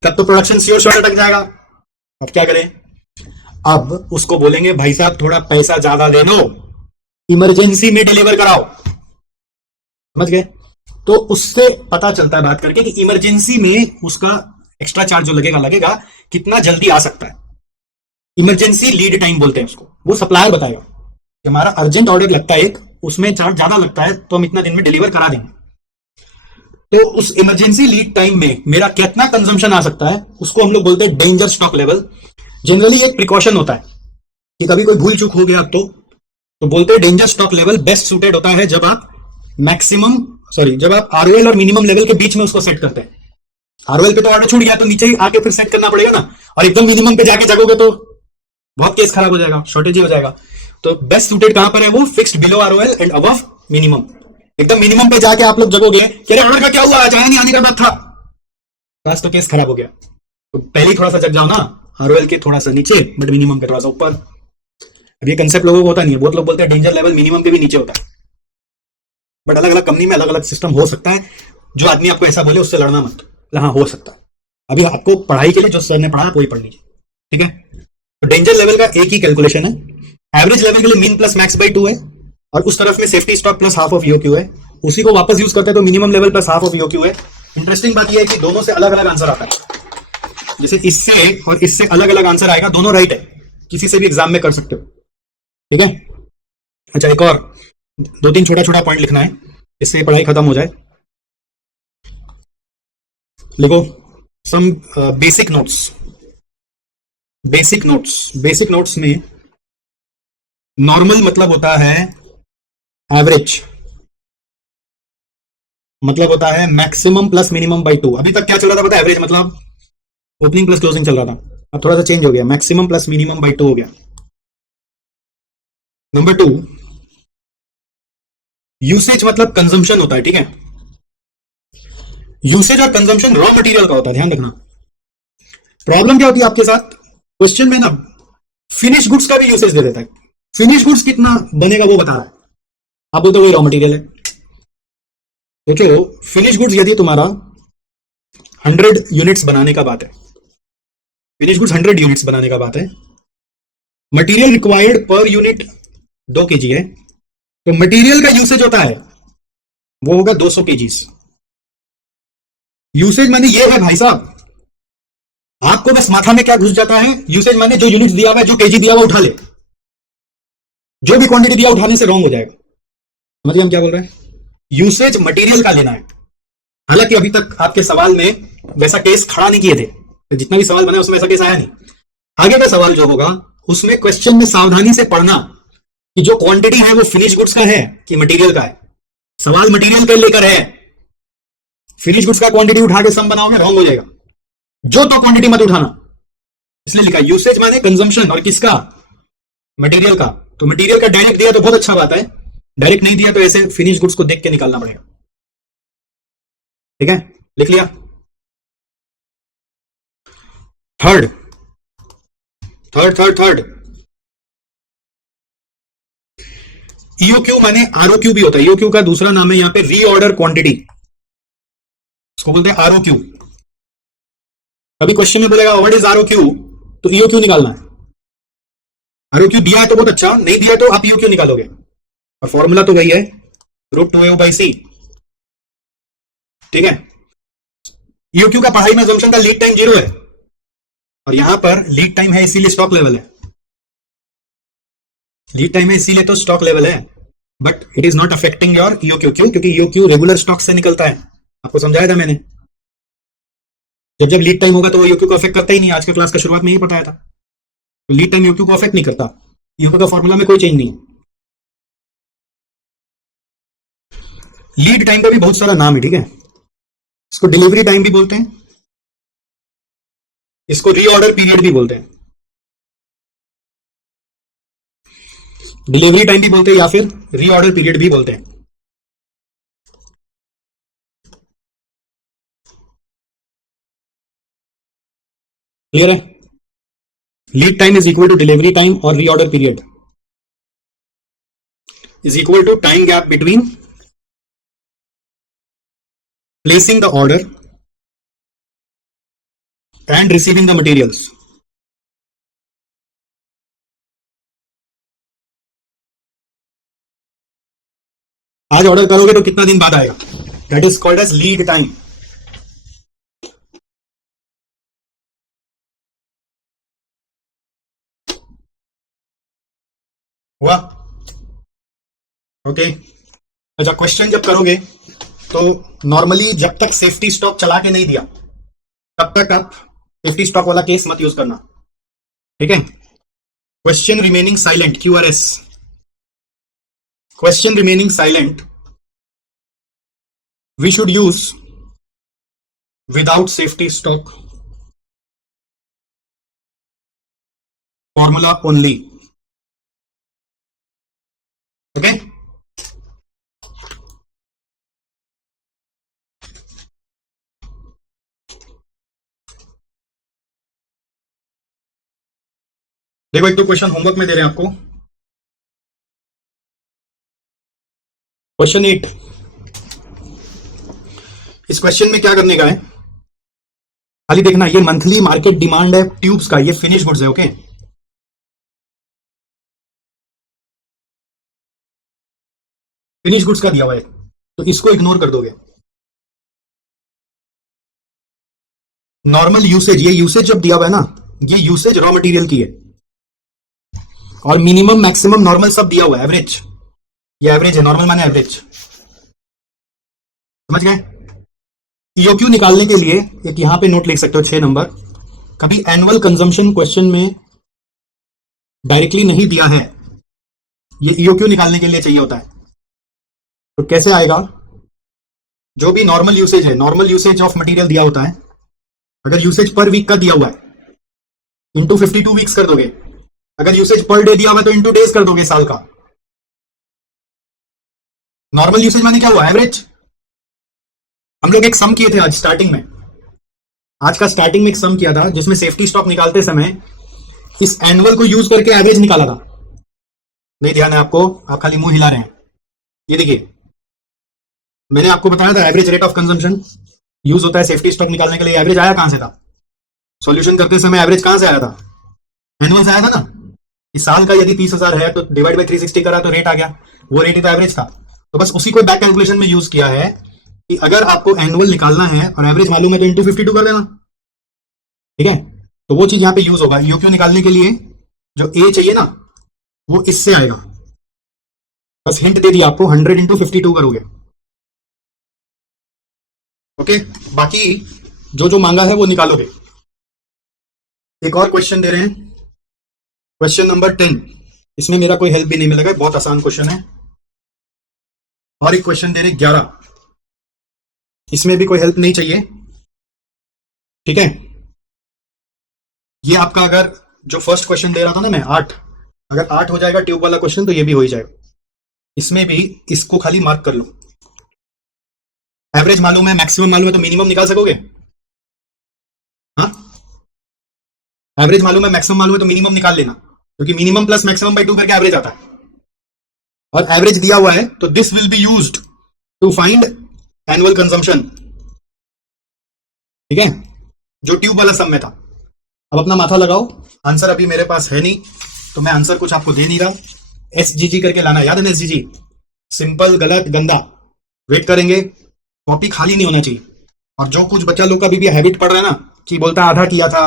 तब तो प्रोडक्शन श्योर शॉर्ट अटक जाएगा। अब क्या करें? अब उसको बोलेंगे भाई साहब थोड़ा पैसा ज्यादा ले लो, इमरजेंसी में डिलीवर कराओ। समझ गए? तो उससे पता चलता है बात करके कि इमरजेंसी में उसका एक्स्ट्रा चार्ज जो लगेगा लगेगा, कितना जल्दी आ सकता है। इमरजेंसी लीड टाइम बोलते हैं उसको, वो सप्लायर बताएगा कि हमारा अर्जेंट ऑर्डर लगता है एक, उसमें चार्ज ज्यादा लगता है, तो हम इतना दिन में डिलीवर करा देंगे। तो उस इमरजेंसी लीड टाइम में मेरा कितना कंजम्पशन आ सकता है, उसको हम लोग बोलते हैं डेंजर स्टॉक लेवल। जनरली एक प्रिकॉशन होता है कि कभी कोई भूल चूक हो गया तो बोलते हैं danger stock level best suited होता है जब आप जब आप आरओएल और मिनिमम लेवल के बीच में उसको सेट करते हैं। आरओएल पे तो ऑर्डर छूट गया तो नीचे ही आके फिर सेट करना पड़ेगा ना, और एकदम मिनिमम पे जाके जगोगे तो बहुत केस खराब हो जाएगा, शॉर्टेज ही हो जाएगा। तो बेस्ट सूटेड कहां पर है, वो fixed below ROL and above minimum. एकदम मिनिमम पे जाके आप लोग जगोगे कि अरे ऑर्डर का क्या हुआ, आज आया नहीं, आने का बात था, बस तो केस खराब हो गया। तो पहले ही थोड़ा सा जग जाओ ना, आरओएल के थोड़ा सा नीचे बट मिनिमम के थोड़ा सा ऊपर। अब ये कंसेप्ट लोगों को होता नहीं है, बहुत लोग बोलते हैं डेंजर लेवल मिनिमम के भी नीचे होता है, बट अलग अलग कंपनी में अलग अलग सिस्टम हो सकता है। जो आदमी आपको ऐसा बोले उससे लड़ना मत, हाँ हो सकता है। अभी आपको पढ़ाई के लिए जो सर ने पढ़ा वही पढ़ लीजिए, ठीक है। तो डेंजर लेवल का एक ही कैलकुलेशन है, एवरेज लेवल के लिए मीन प्लस मैक्स बाई 2 है, और उस तरफ में safety stock plus half of EOQ है, उसी को वापस यूज करते हैं तो minimum level plus half of EOQ है। इंटरेस्टिंग बात यह है कि दोनों से अलग अलग आंसर आता है, जैसे इससे और इससे अलग अलग आंसर आएगा, दोनों राइट है, किसी से भी एग्जाम में कर सकते हो, ठीक है। अच्छा एक और 2-3 छोटा छोटा पॉइंट लिखना है, इससे पढ़ाई खत्म हो जाए। लिखो some basic notes. Basic notes में नॉर्मल मतलब होता है एवरेज, मतलब होता है मैक्सिमम प्लस मिनिमम बाई 2। अभी तक क्या चल रहा था पता है, एवरेज मतलब ओपनिंग प्लस क्लोजिंग चल रहा था, अब थोड़ा सा चेंज हो गया, मैक्सिमम प्लस मिनिमम बाई 2 हो गया। नंबर 2 यूसेज मतलब कंजम्पशन होता है, ठीक है। यूसेज और कंजम्पशन रॉ मटेरियल का होता है, ध्यान रखना। प्रॉब्लम क्या होती है आपके साथ, क्वेश्चन में ना फिनिश गुड्स का भी यूसेज दे देता है, फिनिश गुड्स कितना बनेगा वो बता रहा है, आप बोलते हो वही रॉ मटेरियल है। सोचो फिनिश गुड्स यदि तुम्हारा 100 यूनिट्स बनाने का बात है, फिनिश गुड्स 100 यूनिट्स बनाने का बात है, material required per unit 2 kg है, तो मटेरियल का यूसेज होता है वो होगा 200 kgs। यूसेज माने ये है भाई साहब, आपको बस माथा में क्या घुस जाता है, यूसेज माने जो यूनिट दिया हुआ है, जो केजी दिया हुआ उठा ले, जो भी क्वांटिटी दिया उठाने से रॉन्ग हो जाएगा। समझिए हम क्या बोल रहे हैं, यूसेज मटेरियल का लेना है। हालांकि अभी तक आपके सवाल में वैसा केस खड़ा नहीं किए थे, तो जितना भी सवाल बना उसमें ऐसा केस आया नहीं। आगे का सवाल जो होगा उसमें क्वेश्चन में सावधानी से पढ़ना कि जो क्वांटिटी है वो फिनिश गुड्स का है कि मटेरियल का है। सवाल मटेरियल का लेकर है, फिनिश गुड्स का क्वांटिटी उठा के सम बनाओगे रॉन्ग हो जाएगा, जो तो क्वांटिटी मत उठाना। इसलिए लिखा यूसेज माने कंजम्पशन, और किसका, मटेरियल का। तो मटेरियल का डायरेक्ट दिया तो बहुत अच्छा बात है, डायरेक्ट नहीं दिया तो ऐसे फिनिश गुड्स को देख के निकालना पड़ेगा, ठीक है। लिख लिया। थर्ड ईओक्यू माने आरओक्यू भी होता है, ईओक्यू का दूसरा नाम है यहां पे रीऑर्डर क्वांटिटी, इसको बोलते हैं आरओक्यू। कभी क्वेश्चन में बोलेगा व्हाट इज आरओक्यू, तो ईओक्यू निकालना है। आरओक्यू दिया है तो बहुत अच्छा, नहीं दिया तो आप ईओक्यू निकालोगे, और फॉर्मूला तो वही है √2u/c, ठीक है। ईओक्यू का पढ़ाई में assumption का लीड टाइम 0 है, और यहां पर लीड टाइम है इसीलिए स्टॉक लेवल है, लीड टाइम है इसीलिए तो स्टॉक लेवल है, but it is not affecting your EOQ. क्यों? क्योंकि ईओक्यू रेगुलर स्टॉक से निकलता है, आपको समझाया था मैंने। जब जब लीड टाइम होगा तो वो ईओक्यू को अफेक्ट करता ही नहीं, आज की क्लास का शुरुआत में ही बताया था। तो लीड टाइम ईओक्यू को अफेक्ट नहीं करता, ईओक्यू का फॉर्मूला में कोई चेंज नहीं। लीड टाइम का भी बहुत सारा नाम है, ठीक है। इसको डिलीवरी टाइम भी बोलते हैं, इसको रीऑर्डर पीरियड भी बोलते हैं, डिलीवरी टाइम भी बोलते हैं या फिर रीऑर्डर पीरियड भी बोलते हैं। क्लियर है? Lead time is equal to delivery time और reorder period is equal to time gap between placing the order and receiving the materials. आज ऑर्डर करोगे तो कितना दिन बाद आएगा? That is called as lead time. हुआ? ओके। अच्छा, क्वेश्चन जब करोगे तो नॉर्मली जब तक सेफ्टी स्टॉक चला के नहीं दिया तब तक आप सेफ्टी स्टॉक वाला केस मत यूज करना, ठीक है। Question remaining silent, QRS, question remaining silent we should use without safety stock formula only, okay. देखो, एक तो क्वेश्चन होमवर्क में दे रहे हैं आपको, क्वेश्चन 8। इस क्वेश्चन में क्या करने का है, खाली देखना, ये मंथली मार्केट डिमांड है ट्यूब्स का, ये फिनिश गुड्स है, ओके। फिनिश गुड्स का दिया हुआ है तो इसको इग्नोर कर दोगे। नॉर्मल यूसेज, ये यूसेज जब दिया हुआ है ना, ये यूसेज रॉ मटेरियल की है, और मिनिमम मैक्सिमम नॉर्मल सब दिया हुआ है, एवरेज, ये एवरेज है, नॉर्मल माने एवरेज, समझ गए। ईओक्यू निकालने के लिए एक यहां पे नोट लिख सकते हो 6 नंबर। कभी एनुअल कंजम्पशन क्वेश्चन में डायरेक्टली नहीं दिया है, ये ईओक्यू निकालने के लिए चाहिए होता है। तो कैसे आएगा? जो भी नॉर्मल यूसेज है, नॉर्मल यूसेज ऑफ मटेरियल दिया होता है, अगर यूसेज पर वीक का दिया हुआ है इंटू 52 वीक्स कर दोगे, अगर यूसेज पर डे दिया हुआ है तो इंटू डेज कर दोगे साल का। नॉर्मल यूसेज माने क्या हुआ? एवरेज। हम लोग एक सम किए थे आज स्टार्टिंग में, आज का स्टार्टिंग में एक सम किया था जिसमें सेफ्टी स्टॉक निकालते समय इस एनुअल को यूज करके एवरेज निकाला था। नहीं ध्यान है आपको? आप खाली मुंह हिला रहे हैं। ये देखिए, मैंने आपको बताया था average rate of consumption use होता है सेफ्टी स्टॉक निकालने के लिए। एवरेज आया कहां से था? सॉल्यूशन करते समय एवरेज कहां से आया था? एनुअल से आया था ना। इस साल का यदि 30,000 है तो डिवाइड बाई 360 करा तो रेट आ गया, वो रेट ही तो एवरेज था। तो बस उसी को बैक कैलकुलेशन में यूज किया है कि अगर आपको एनुअल निकालना है और एवरेज मालूम है तो इंटू 52 कर लेना, ठीक है। तो वो चीज यहां पे यूज होगा। ईओक्यू निकालने के लिए जो ए चाहिए ना, वो इससे आएगा। बस हिंट दे दिया आपको, 100 इंटू 52 करोगे, ओके। बाकी जो जो मांगा है वो निकालोगे। एक और क्वेश्चन दे रहे हैं, क्वेश्चन नंबर 10। इसमें मेरा कोई हेल्प भी नहीं मिलेगा, बहुत आसान क्वेश्चन है। और एक क्वेश्चन दे रहे 11, इसमें भी कोई हेल्प नहीं चाहिए, ठीक है। ये आपका अगर जो फर्स्ट क्वेश्चन दे रहा था ना मैं 8, अगर 8 हो जाएगा ट्यूब वाला क्वेश्चन तो ये भी हो ही जाएगा। इसमें भी इसको खाली मार्क कर लो। एवरेज मालूम है, मैक्सिमम मालूम है, तो मिनिमम निकाल सकोगे? हाँ, एवरेज मालूम है, मैक्सिमम मालूम है, तो मिनिमम निकाल लेना, क्योंकि मिनिमम प्लस मैक्सिमम बाई 2 करके एवरेज आता है। और एवरेज दिया हुआ है तो this will be used to find annual consumption, ठीक है, जो ट्यूब वाला सम में था। अब अपना माथा लगाओ, आंसर अभी मेरे पास है नहीं तो मैं आंसर कुछ आपको दे नहीं रहा। SGG करके लाना, याद है ना SGG? सिंपल, गलत, गंदा। वेट करेंगे, कॉपी खाली नहीं होना चाहिए। और जो कुछ बच्चा लोग का भी हैबिट पड़ रहा है ना कि बोलता है आधा किया था,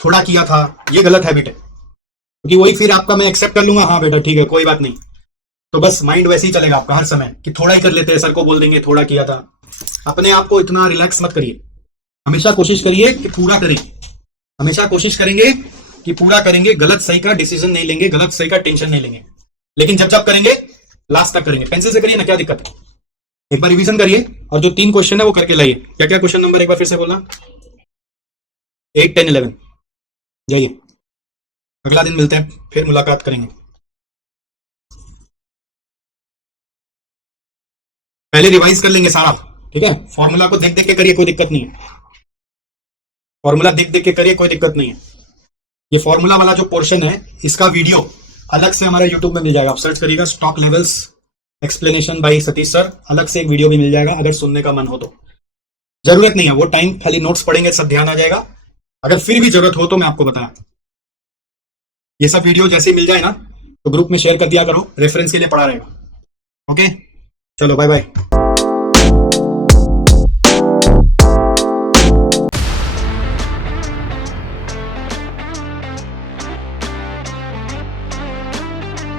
थोड़ा किया था, ये गलत हैबिट है। क्योंकि वही फिर आपका मैं एक्सेप्ट कर लूंगा, हाँ बेटा ठीक है कोई बात नहीं, तो बस माइंड वैसे ही चलेगा आपका हर समय कि थोड़ा ही कर लेते हैं, सर को बोल देंगे थोड़ा किया था। अपने आप को इतना रिलैक्स मत करिए, हमेशा कोशिश करिए कि पूरा करें, हमेशा कोशिश करेंगे कि पूरा करेंगे, गलत सही का डिसीजन नहीं लेंगे, गलत सही का टेंशन नहीं लेंगे, लेकिन जब जब करेंगे लास्ट तक करेंगे। पेंसिल से करिए ना, क्या दिक्कत है। एक बार रिवीजन करिए और जो 3 क्वेश्चन है वो करके लाइए। क्या क्या क्वेश्चन नंबर एक बार फिर से बोलना, 8, 10, 11। जाइए, अगला दिन मिलते हैं, फिर मुलाकात करेंगे। पहले रिवाइज कर लेंगे सारा, ठीक है। फॉर्मूला को देख देख के करिए, कोई दिक्कत नहीं है। फॉर्मूला देख देख के करिए, कोई दिक्कत नहीं है। ये फॉर्मूला वाला जो पोर्शन है इसका वीडियो अलग से हमारा यूट्यूब में मिल जाएगा, आप सर्च करिएगा stock levels explanation by Satish sir, अलग से एक वीडियो भी मिल जाएगा अगर सुनने का मन हो तो। जरूरत नहीं है वो टाइम, खाली नोट्स पढ़ेंगे सब ध्यान आ जाएगा। अगर फिर भी जरूरत हो तो मैं आपको बताया, ये सब वीडियो जैसे ही मिल जाए ना तो ग्रुप में शेयर कर दिया करो, रेफरेंस के लिए पड़ा रहेगा। ओके, चलो बाय बाय।